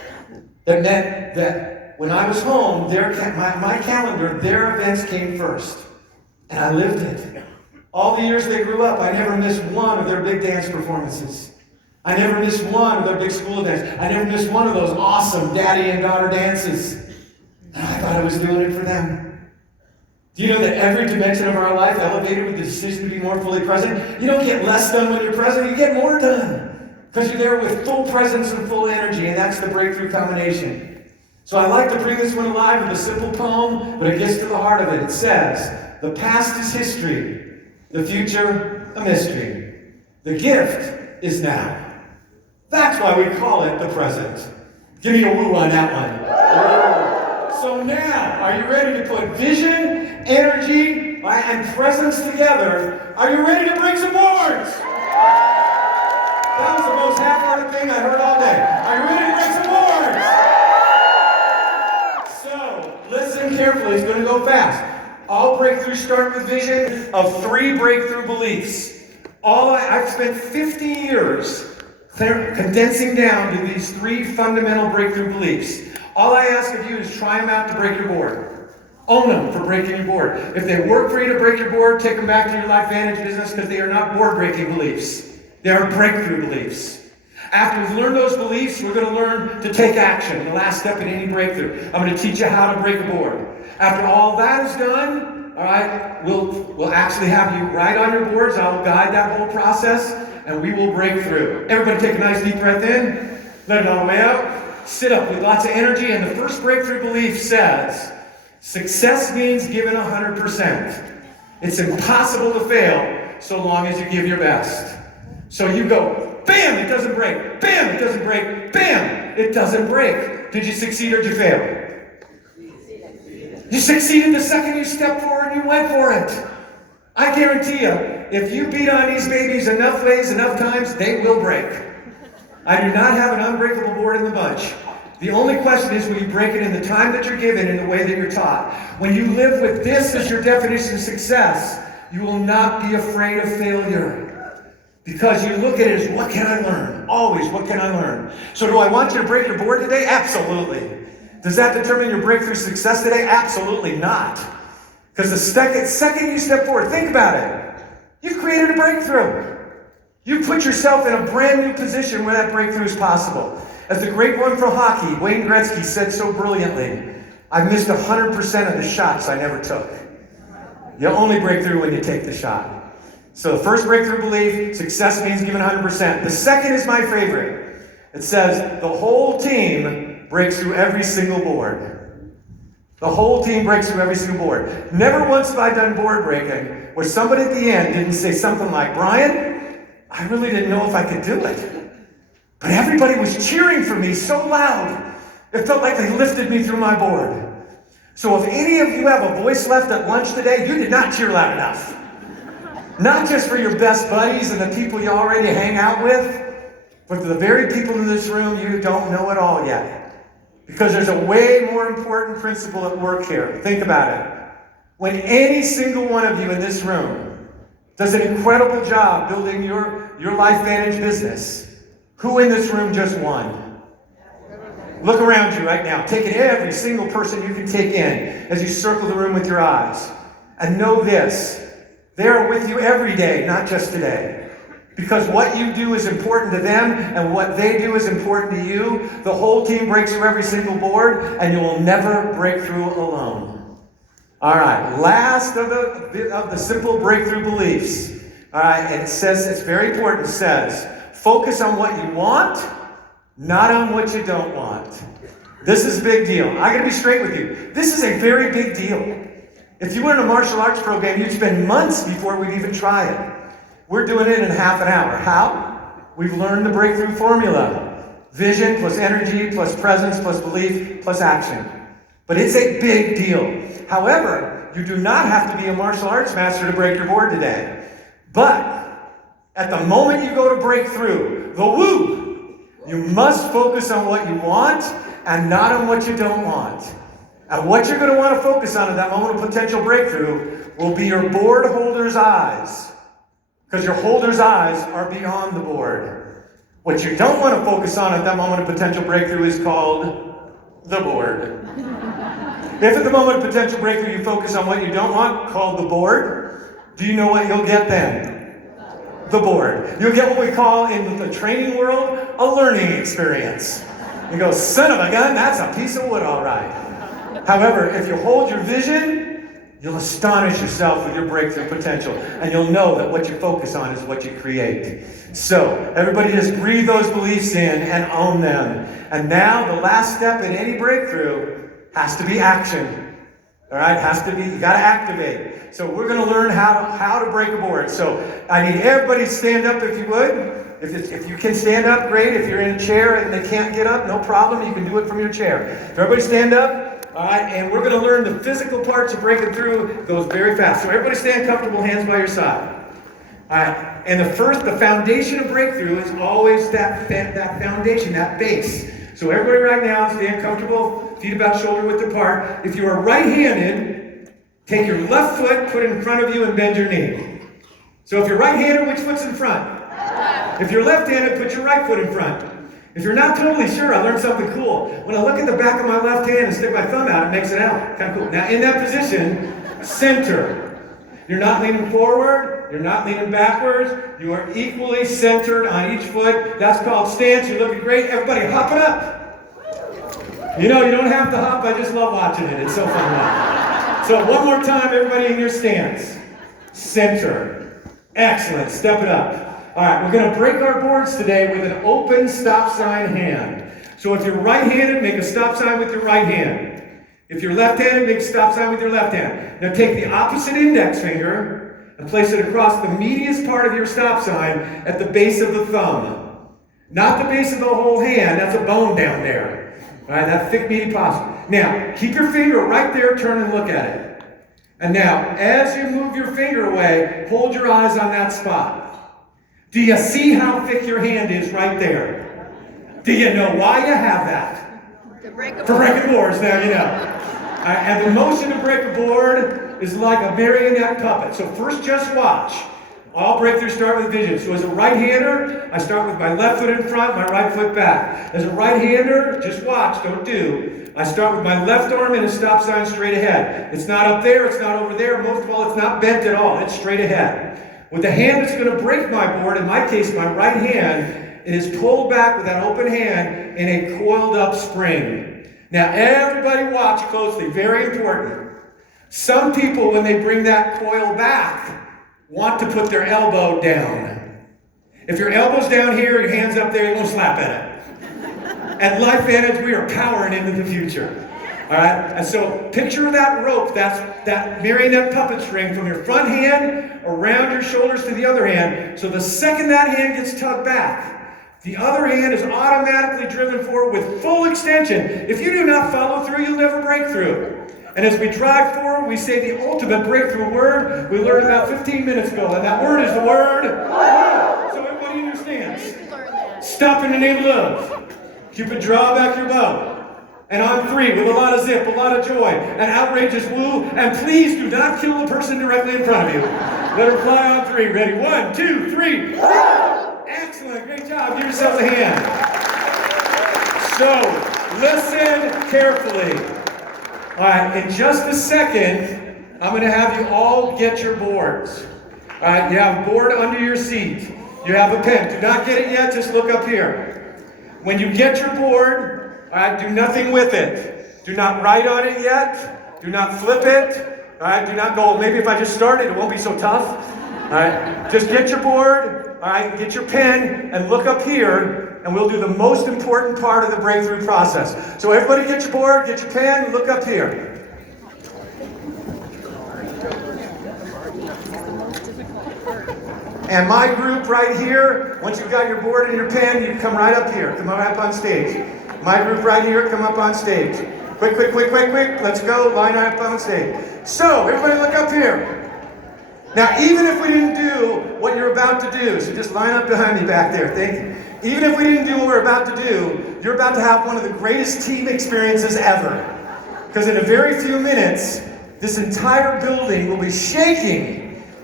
That meant that when I was home, my calendar, their events came first. And I lived it. All the years they grew up, I never missed one of their big dance performances. I never missed one of their big school events. I never missed one of those awesome daddy and daughter dances. And I thought I was doing it for them. Do you know that every dimension of our life elevated with the decision to be more fully present? You don't get less done when you're present, you get more done. Because you're there with full presence and full energy, and that's the breakthrough combination. So I like to bring this one alive with a simple poem, but it gets to the heart of it. It says, the past is history, the future a mystery. The gift is now. That's why we call it the present. Give me a woo on that one. So now, are you ready to put vision, energy, and presence together? Are you ready to break some boards? That was the most half-hearted thing I heard all day. Are you ready to break some boards? So, listen carefully, it's going to go fast. All breakthroughs start with vision of 3 breakthrough beliefs. I've spent 50 years condensing down to these 3 fundamental breakthrough beliefs. All I ask of you is try them out to break your board. Own them for breaking your board. If they work for you to break your board, take them back to your Life Vantage business, because they are not board-breaking beliefs. They are breakthrough beliefs. After we've learned those beliefs, we're going to learn to take action, the last step in any breakthrough. I'm going to teach you how to break a board. After all that is done, all right, we'll actually have you write on your boards. I'll guide that whole process, and we will break through. Everybody take a nice deep breath in, let it all the way out. Sit up with lots of energy, and the first breakthrough belief says, success means giving 100%. It's impossible to fail so long as you give your best. So you go, bam, it doesn't break. Bam, it doesn't break. Bam, it doesn't break. Did you succeed or did you fail? You succeeded the second you stepped forward and you went for it. I guarantee you, if you beat on these babies enough ways, enough times, they will break. I do not have an unbreakable board in the bunch. The only question is, will you break it in the time that you're given, in the way that you're taught? When you live with this as your definition of success, you will not be afraid of failure. Because you look at it as, what can I learn? Always, what can I learn? So do I want you to break your board today? Absolutely. Does that determine your breakthrough success today? Absolutely not. Because the second you step forward, think about it. You've created a breakthrough. You put yourself in a brand new position where that breakthrough is possible. As the great one from hockey, Wayne Gretzky, said so brilliantly, I missed 100% of the shots I never took. You only break through when you take the shot. So the first breakthrough belief, success means giving 100%. The second is my favorite. It says, the whole team breaks through every single board. The whole team breaks through every single board. Never once have I done board breaking where somebody at the end didn't say something like, Brian, I really didn't know if I could do it. But everybody was cheering for me so loud, it felt like they lifted me through my board. So if any of you have a voice left at lunch today, you did not cheer loud enough. Not just for your best buddies and the people you already hang out with, but for the very people in this room you don't know at all yet. Because there's a way more important principle at work here. Think about it. When any single one of you in this room does an incredible job building your Life Vantage business, who in this room just won? Look around you right now. Take in every single person you can take in as you circle the room with your eyes. And know this, they are with you every day, not just today. Because what you do is important to them, and what they do is important to you. The whole team breaks through every single board, and you will never break through alone. All right, last of the simple breakthrough beliefs. All right, and it says, it's very important, it says, focus on what you want, not on what you don't want. This is a big deal. I gotta be straight with you. This is a very big deal. If you were in a martial arts program, you'd spend months before we'd even try it. We're doing it in half an hour. How? We've learned the breakthrough formula. Vision plus energy plus presence plus belief plus action. But it's a big deal. However, you do not have to be a martial arts master to break your board today. But at the moment you go to break through the woo, you must focus on what you want and not on what you don't want. And what you're going to want to focus on at that moment of potential breakthrough will be your board holder's eyes. Because your holder's eyes are beyond the board. What you don't want to focus on at that moment of potential breakthrough is called the board. If at the moment of potential breakthrough you focus on what you don't want, called the board, do you know what you'll get then? The board. You'll get what we call in the training world a learning experience. You go, son of a gun, that's a piece of wood, all right. However, if you hold your vision, you'll astonish yourself with your breakthrough potential, and you'll know that what you focus on is what you create. So, everybody just breathe those beliefs in and own them. And now, the last step in any breakthrough has to be action. All right, has to be, you got to activate. So we're going to learn how to break a board. So I need everybody to stand up if you would. If you can stand up, great. If you're in a chair and they can't get up, no problem. You can do it from your chair. So everybody stand up. All right, and we're going to learn the physical parts of breaking through. It goes very fast. So everybody stand comfortable, hands by your side. All right, and the foundation of breakthrough is always that foundation, that base. So everybody right now, stand comfortable, feet about shoulder width apart. If you are right-handed, take your left foot, put it in front of you, and bend your knee. So if you're right-handed, which foot's in front? If you're left-handed, put your right foot in front. If you're not totally sure, I learned something cool. When I look at the back of my left hand and stick my thumb out, it makes it out. Kind of cool. Now, in that position, center. You're not leaning forward. You're not leaning backwards. You are equally centered on each foot. That's called stance. You're looking great. Everybody, hop it up. You know, you don't have to hop. I just love watching it. It's so fun. So one more time, everybody in your stance. Center. Excellent. Step it up. All right, we're going to break our boards today with an open stop sign hand. So if you're right-handed, make a stop sign with your right hand. If you're left-handed, make a stop sign with your left hand. Now take the opposite index finger and place it across the medius part of your stop sign at the base of the thumb. Not the base of the whole hand, that's a bone down there. All right, that thick, meaty posture. Now, keep your finger right there, turn and look at it. And now, as you move your finger away, hold your eyes on that spot. Do you see how thick your hand is right there? Do you know why you have that? For breaking boards, now you know. And the motion to break a board is like a marionette puppet. So first just watch. All breakthroughs start with vision. So as a right-hander, I start with my left foot in front, my right foot back. As a right-hander, just watch, don't do. I start with my left arm and a stop sign straight ahead. It's not up there, it's not over there. Most of all, it's not bent at all. It's straight ahead. With the hand that's going to break my board, in my case, my right hand, it is pulled back with that open hand in a coiled up spring. Now, everybody watch closely, very important. Some people, when they bring that coil back, want to put their elbow down. If your elbow's down here, your hand's up there, you won't slap at it. At Life Vantage, we are powering into the future. All right, and so picture that rope, that marionette puppet string from your front hand around your shoulders to the other hand. So the second that hand gets tugged back, the other hand is automatically driven forward with full extension. If you do not follow through, you'll never break through. And as we drive forward, we say the ultimate breakthrough word we learned about 15 minutes ago, and that word is the word woo. So everybody understands. Stop in the name of love. Cupid, draw back your bow. And on 3, with a lot of zip, a lot of joy, an outrageous woo, and please do not kill the person directly in front of you. Let her fly on 3. Ready? 1, 2, 3. Woo! Excellent. Great job. Give yourselves a hand. So, listen carefully. All right, in just a second, I'm going to have you all get your boards. All right, you have a board under your seat. You have a pen. Do not get it yet. Just look up here. When you get your board, all right, do nothing with it. Do not write on it yet. Do not flip it. All right, do not go, maybe if I just start it, it won't be so tough. All right, just get your board, all right, get your pen, and look up here, and we'll do the most important part of the breakthrough process. So everybody get your board, get your pen, look up here. And my group right here, once you've got your board and your pen, you come right up here. Come right up on stage. My group right here, come up on stage. Quick, quick, quick, quick, quick. Let's go. Line up on stage. So, everybody look up here. Now, even if we didn't do what you're about to do, so just line up behind me back there. Thank you. Even if we didn't do what we're about to do, you're about to have one of the greatest team experiences ever. Because in a very few minutes, this entire building will be shaking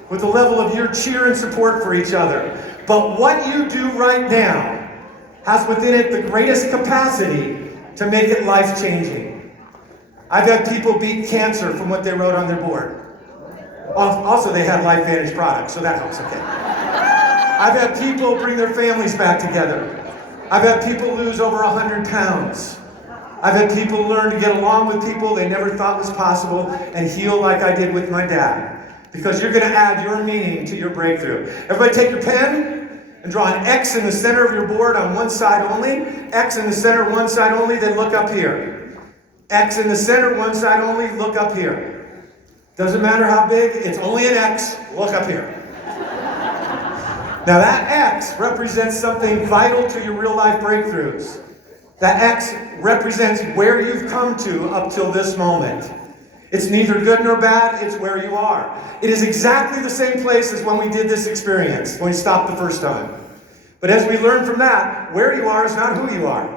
with the level of your cheer and support for each other. But what you do right now has within it the greatest capacity to make it life-changing. I've had people beat cancer from what they wrote on their board. Also, they had LifeVantage products, so that helps, okay. I've had people bring their families back together. I've had people lose over 100 pounds. I've had people learn to get along with people they never thought was possible and heal like I did with my dad. Because you're going to add your meaning to your breakthrough. Everybody take your pen and draw an X in the center of your board on one side only. X in the center, one side only, then look up here. X in the center, one side only, look up here. Doesn't matter how big, it's only an X, look up here. Now that X represents something vital to your real life breakthroughs. That X represents where you've come to up till this moment. It's neither good nor bad, it's where you are. It is exactly the same place as when we did this experience, when we stopped the first time. But as we learn from that, where you are is not who you are.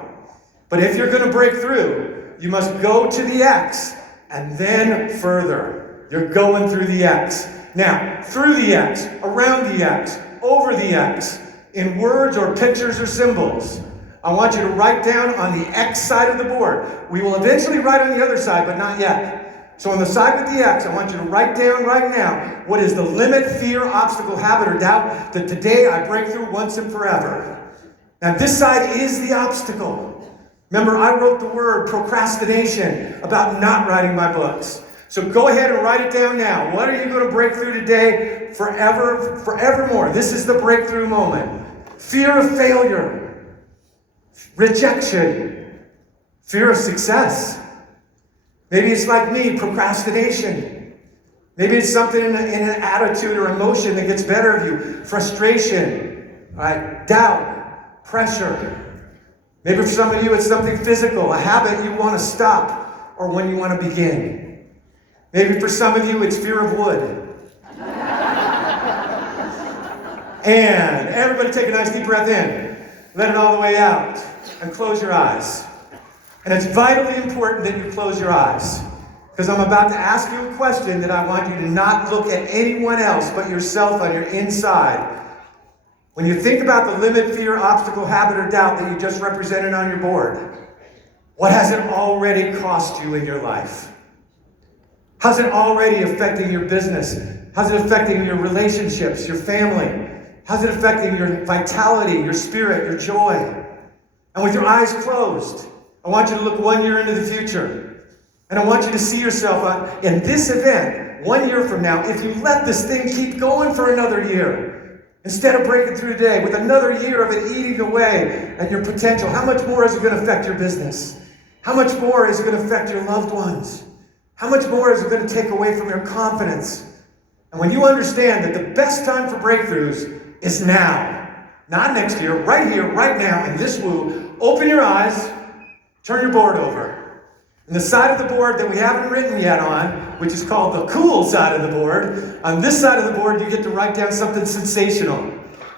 But if you're going to break through, you must go to the X and then further. You're going through the X. Now, through the X, around the X, over the X, in words or pictures or symbols. I want you to write down on the X side of the board. We will eventually write on the other side, but not yet. So on the side with the X, I want you to write down right now, what is the limit, fear, obstacle, habit, or doubt that today I break through once and forever. Now this side is the obstacle. Remember, I wrote the word procrastination about not writing my books. So go ahead and write it down now. What are you going to break through today forevermore? This is the breakthrough moment. Fear of failure, rejection, fear of success. Maybe it's like me, procrastination. Maybe it's something in an attitude or emotion that gets better of you. Frustration, doubt, pressure. Maybe for some of you it's something physical, a habit you want to stop or when you want to begin. Maybe for some of you, it's fear of wood. And everybody take a nice deep breath in. Let it all the way out. And close your eyes. And it's vitally important that you close your eyes. Because I'm about to ask you a question that I want you to not look at anyone else but yourself on your inside. When you think about the limit, fear, obstacle, habit, or doubt that you just represented on your board, what has it already cost you in your life? How's it already affecting your business? How's it affecting your relationships, your family? How's it affecting your vitality, your spirit, your joy? And with your eyes closed, I want you to look 1 year into the future. And I want you to see yourself in this event 1 year from now, if you let this thing keep going for another year, instead of breaking through today with another year of it eating away at your potential, how much more is it going to affect your business? How much more is it going to affect your loved ones? How much more is it going to take away from your confidence? And when you understand that the best time for breakthroughs is now, not next year, right now, in this woo, open your eyes, turn your board over. And the side of the board that we haven't written yet on, which is called the cool side of the board, on this side of the board, you get to write down something sensational.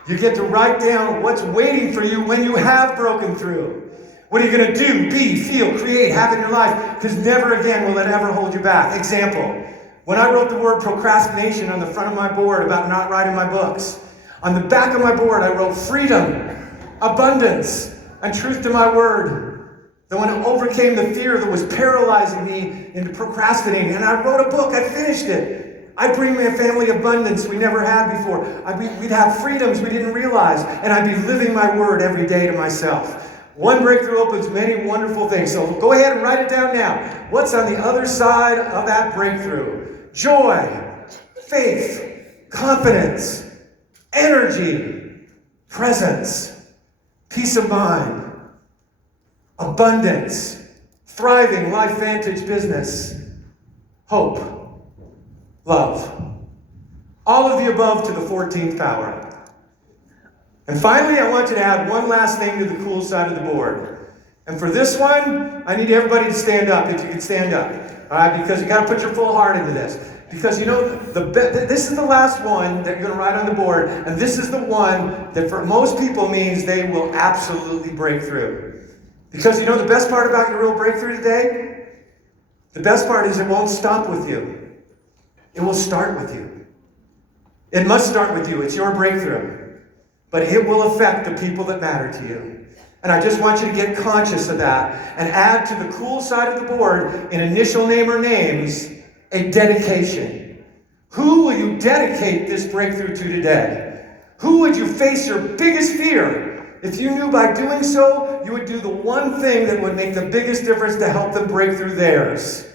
You get to write down what's waiting for you when you have broken through. What are you going to do, be, feel, create, have in your life? Because never again will it ever hold you back. Example, when I wrote the word procrastination on the front of my board about not writing my books, on the back of my board I wrote freedom, abundance, and truth to my word. That when it overcame the fear that was paralyzing me into procrastinating, and I wrote a book, I finished it. I'd bring my family abundance we never had before. We'd have freedoms we didn't realize, and I'd be living my word every day to myself. One breakthrough opens many wonderful things. So go ahead and write it down now. What's on the other side of that breakthrough? Joy, faith, confidence, energy, presence, peace of mind, abundance, thriving LifeVantage business, hope, love. All of the above to the 14th power. And finally, I want you to add one last thing to the cool side of the board. And for this one, I need everybody to stand up, if you can stand up. All right, because you got to put your full heart into this. Because you know, this is the last one that you're going to write on the board, and this is the one that for most people means they will absolutely break through. Because you know the best part about your real breakthrough today? The best part is it won't stop with you. It will start with you. It must start with you. It's your breakthrough. But it will affect the people that matter to you. And I just want you to get conscious of that and add to the cool side of the board, in initial name or names, a dedication. Who will you dedicate this breakthrough to today? Who would you face your biggest fear if you knew by doing so you would do the one thing that would make the biggest difference to help them break through theirs?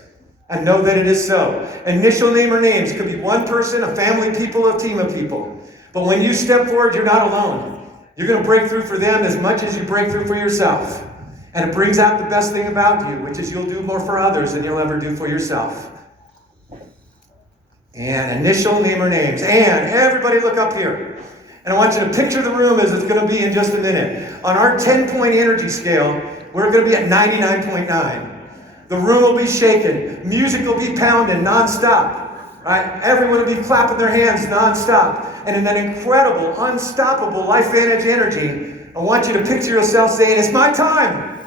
And know that it is so. Initial name or names could be one person, a family, people, a team of people. But when you step forward, you're not alone. You're going to break through for them as much as you break through for yourself. And it brings out the best thing about you, which is you'll do more for others than you'll ever do for yourself. And initial name or names. And everybody look up here. And I want you to picture the room as it's going to be in just a minute. On our 10-point energy scale, we're going to be at 99.9. The room will be shaking. Music will be pounding nonstop. Right? Everyone will be clapping their hands nonstop. And in that incredible, unstoppable LifeVantage energy, I want you to picture yourself saying, it's my time.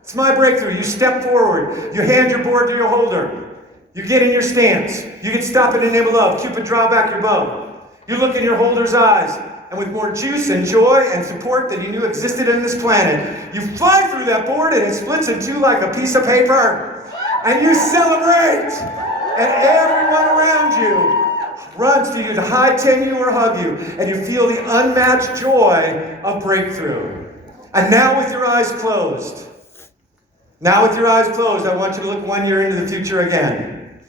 It's my breakthrough. You step forward. You hand your board to your holder. You get in your stance. You can stop in the name of love. Cupid, draw back your bow. You look in your holder's eyes. And with more juice and joy and support than you knew existed in this planet, you fly through that board and it splits in two like a piece of paper. And you celebrate. And everyone around you runs to you to high-ten you or hug you. And you feel the unmatched joy of breakthrough. And now with your eyes closed. I want you to look 1 year into the future again.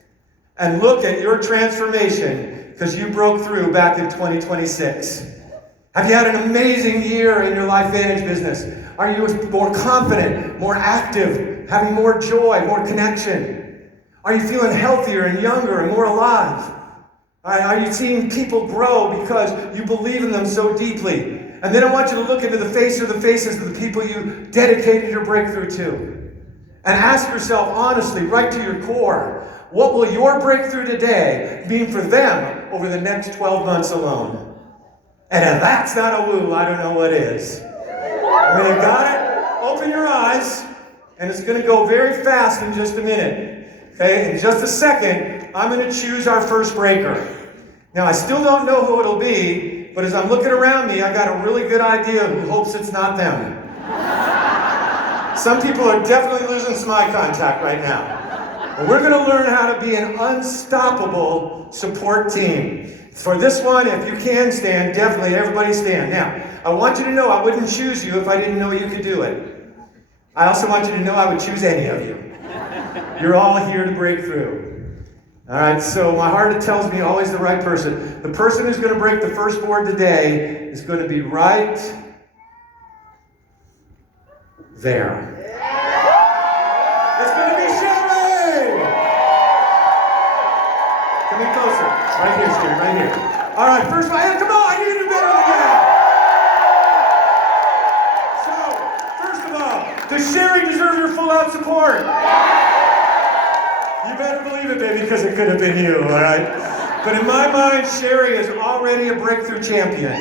And look at your transformation because you broke through back in 2026. Have you had an amazing year in your LifeVantage business? Are you more confident, more active, having more joy, more connection? Are you feeling healthier and younger and more alive? Are you seeing people grow because you believe in them so deeply? And then I want you to look into the face or the faces of the people you dedicated your breakthrough to. And ask yourself honestly, right to your core, what will your breakthrough today mean for them over the next 12 months alone? And if that's not a woo, I don't know what is. When you got it, open your eyes, and it's going to go very fast in just a minute. Okay, in just a second, I'm going to choose our first breaker. Now, I still don't know who it'll be, but as I'm looking around me, I got a really good idea who hopes it's not them. Some people are definitely losing some eye contact right now. But we're going to learn how to be an unstoppable support team. For this one, if you can stand, definitely everybody stand. Now, I want you to know I wouldn't choose you if I didn't know you could do it. I also want you to know I would choose any of you. You're all here to break through. All right, so my heart tells me always the right person. The person who's going to break the first board today is going to be right there. It's going to be Sherry! Come in closer. Right here, Sherry, right here. All right, first one. Hey, come on, I need to do better than that. So, first of all, does Sherry deserve your full-out support? You better believe it, baby, because it could have been you, all right? But in my mind, Sherry is already a breakthrough champion.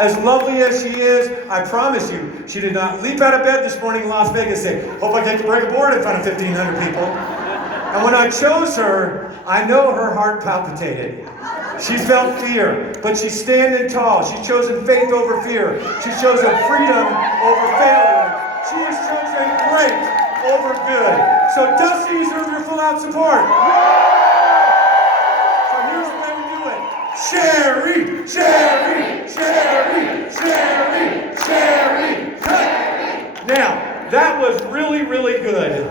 As lovely as she is, I promise you, she did not leap out of bed this morning in Las Vegas and say, hope I get to break a board in front of 1,500 people. And when I chose her, I know her heart palpitated. She felt fear, but she's standing tall. She's chosen faith over fear. She's chosen freedom over failure. She has chosen great over good. So does she deserve your full-out support? So here's the way we do it. Sherry, Sherry, Sherry, Sherry, Sherry, Sherry. Now, that was really, really good.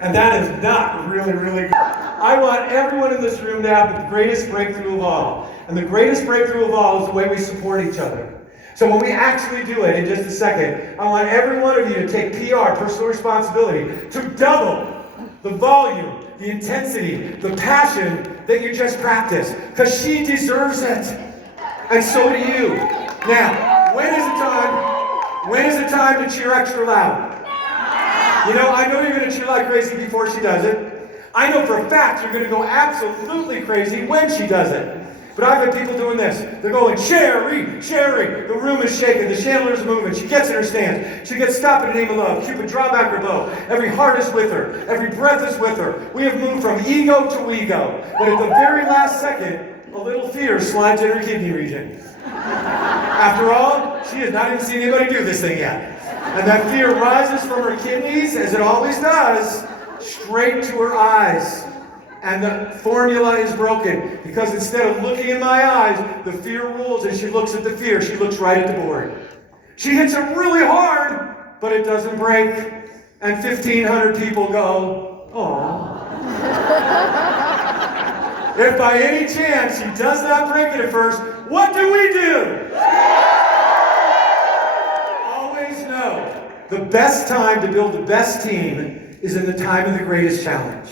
And that is not really, really good. I want everyone in this room to have the greatest breakthrough of all. And the greatest breakthrough of all is the way we support each other. So when we actually do it in just a second, I want every one of you to take PR, personal responsibility, to double the volume, the intensity, the passion that you just practiced. Because she deserves it. And so do you. Now, When is it time to cheer extra loud? You know, I know you're going to cheer like crazy before she does it. I know for a fact you're going to go absolutely crazy when she does it. But I've had people doing this. They're going, Sherry, Sherry. The room is shaking. The chandelier is moving. She gets in her stance. She gets stopped in the name of love. Cupid, draw back her bow. Every heart is with her. Every breath is with her. We have moved from ego to ego. But at the very last second, a little fear slides in her kidney region. After all, she has not even seen anybody do this thing yet. And that fear rises from her kidneys, as it always does, straight to her eyes. And the formula is broken, because instead of looking in my eyes, the fear rules, and she looks at the fear. She looks right at the board. She hits it really hard, but it doesn't break. And 1,500 people go, oh. If by any chance she does not break it at first, what do we do? Always know, the best time to build the best team is in the time of the greatest challenge.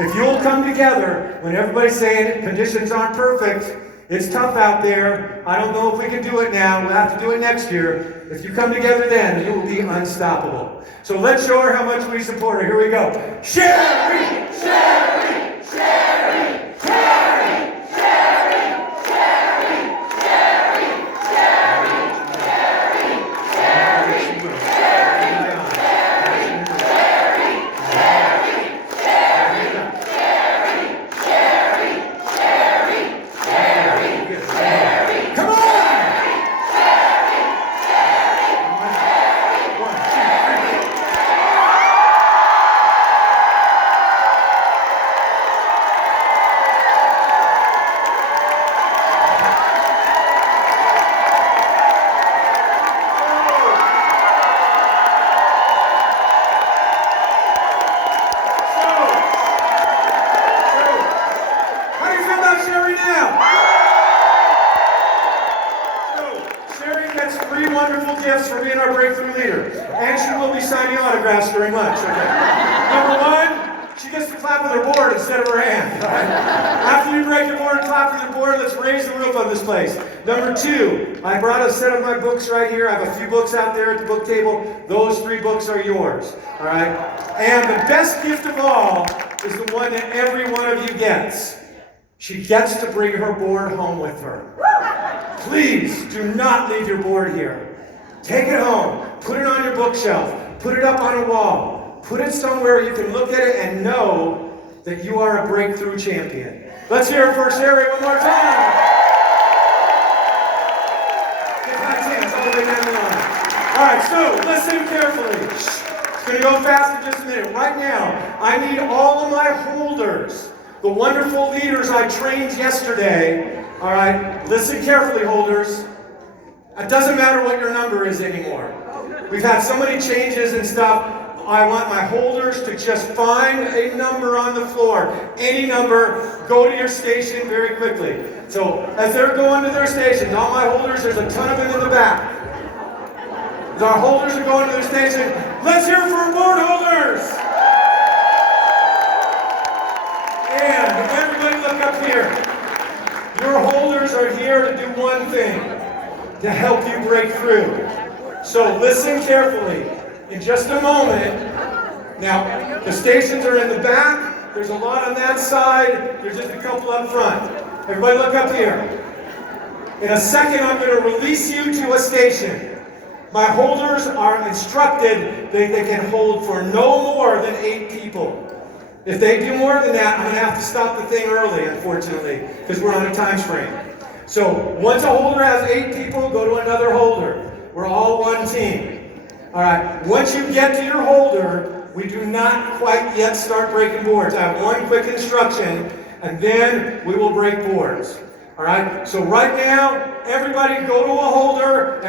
If you'll come together when everybody's saying conditions aren't perfect, it's tough out there, I don't know if we can do it now, we'll have to do it next year. If you come together then, you will be unstoppable. So let's show her how much we support her. Here we go. Sherry! Sherry! Sherry! Sherry! For being our breakthrough leader. And she will be signing autographs during lunch. Okay. Number one, she gets to clap with her board instead of her hand. Right? After you break your board and clap with your board, let's raise the roof on this place. Number two, I brought a set of my books right here. I have a few books out there at the book table. Those 3 books are yours. All right? And the best gift of all is the one that every one of you gets. She gets to bring her board home with her. Please do not leave your board here. Take it home, put it on your bookshelf, put it up on a wall, put it somewhere you can look at it and know that you are a breakthrough champion. Let's hear it for Sherry one more time. Give high chance all the way down the line. All right, so listen carefully. It's going to go fast in just a minute. Right now, I need all of my holders, the wonderful leaders I trained yesterday. All right, listen carefully, holders. It doesn't matter what your number is anymore. We've had so many changes and stuff. I want my holders to just find a number on the floor. Any number, go to your station very quickly. So as they're going to their stations, all my holders, there's a ton of them in the back. As our holders are going to their station, let's hear it for our board holders. And everybody look up here. Your holders are here to do one thing. To help you break through. So listen carefully. In just a moment, now the stations are in the back, there's a lot on that side, there's just a couple up front. Everybody look up here. In a second I'm going to release you to a station. My holders are instructed they can hold for no more than 8 people. If they do more than that, I'm going to have to stop the thing early, unfortunately, because we're on a time frame. So once a holder has 8 people, go to another holder. We're all one team. All right, once you get to your holder, we do not quite yet start breaking boards. I have one quick instruction, and then we will break boards. All right, so right now, everybody go to a holder.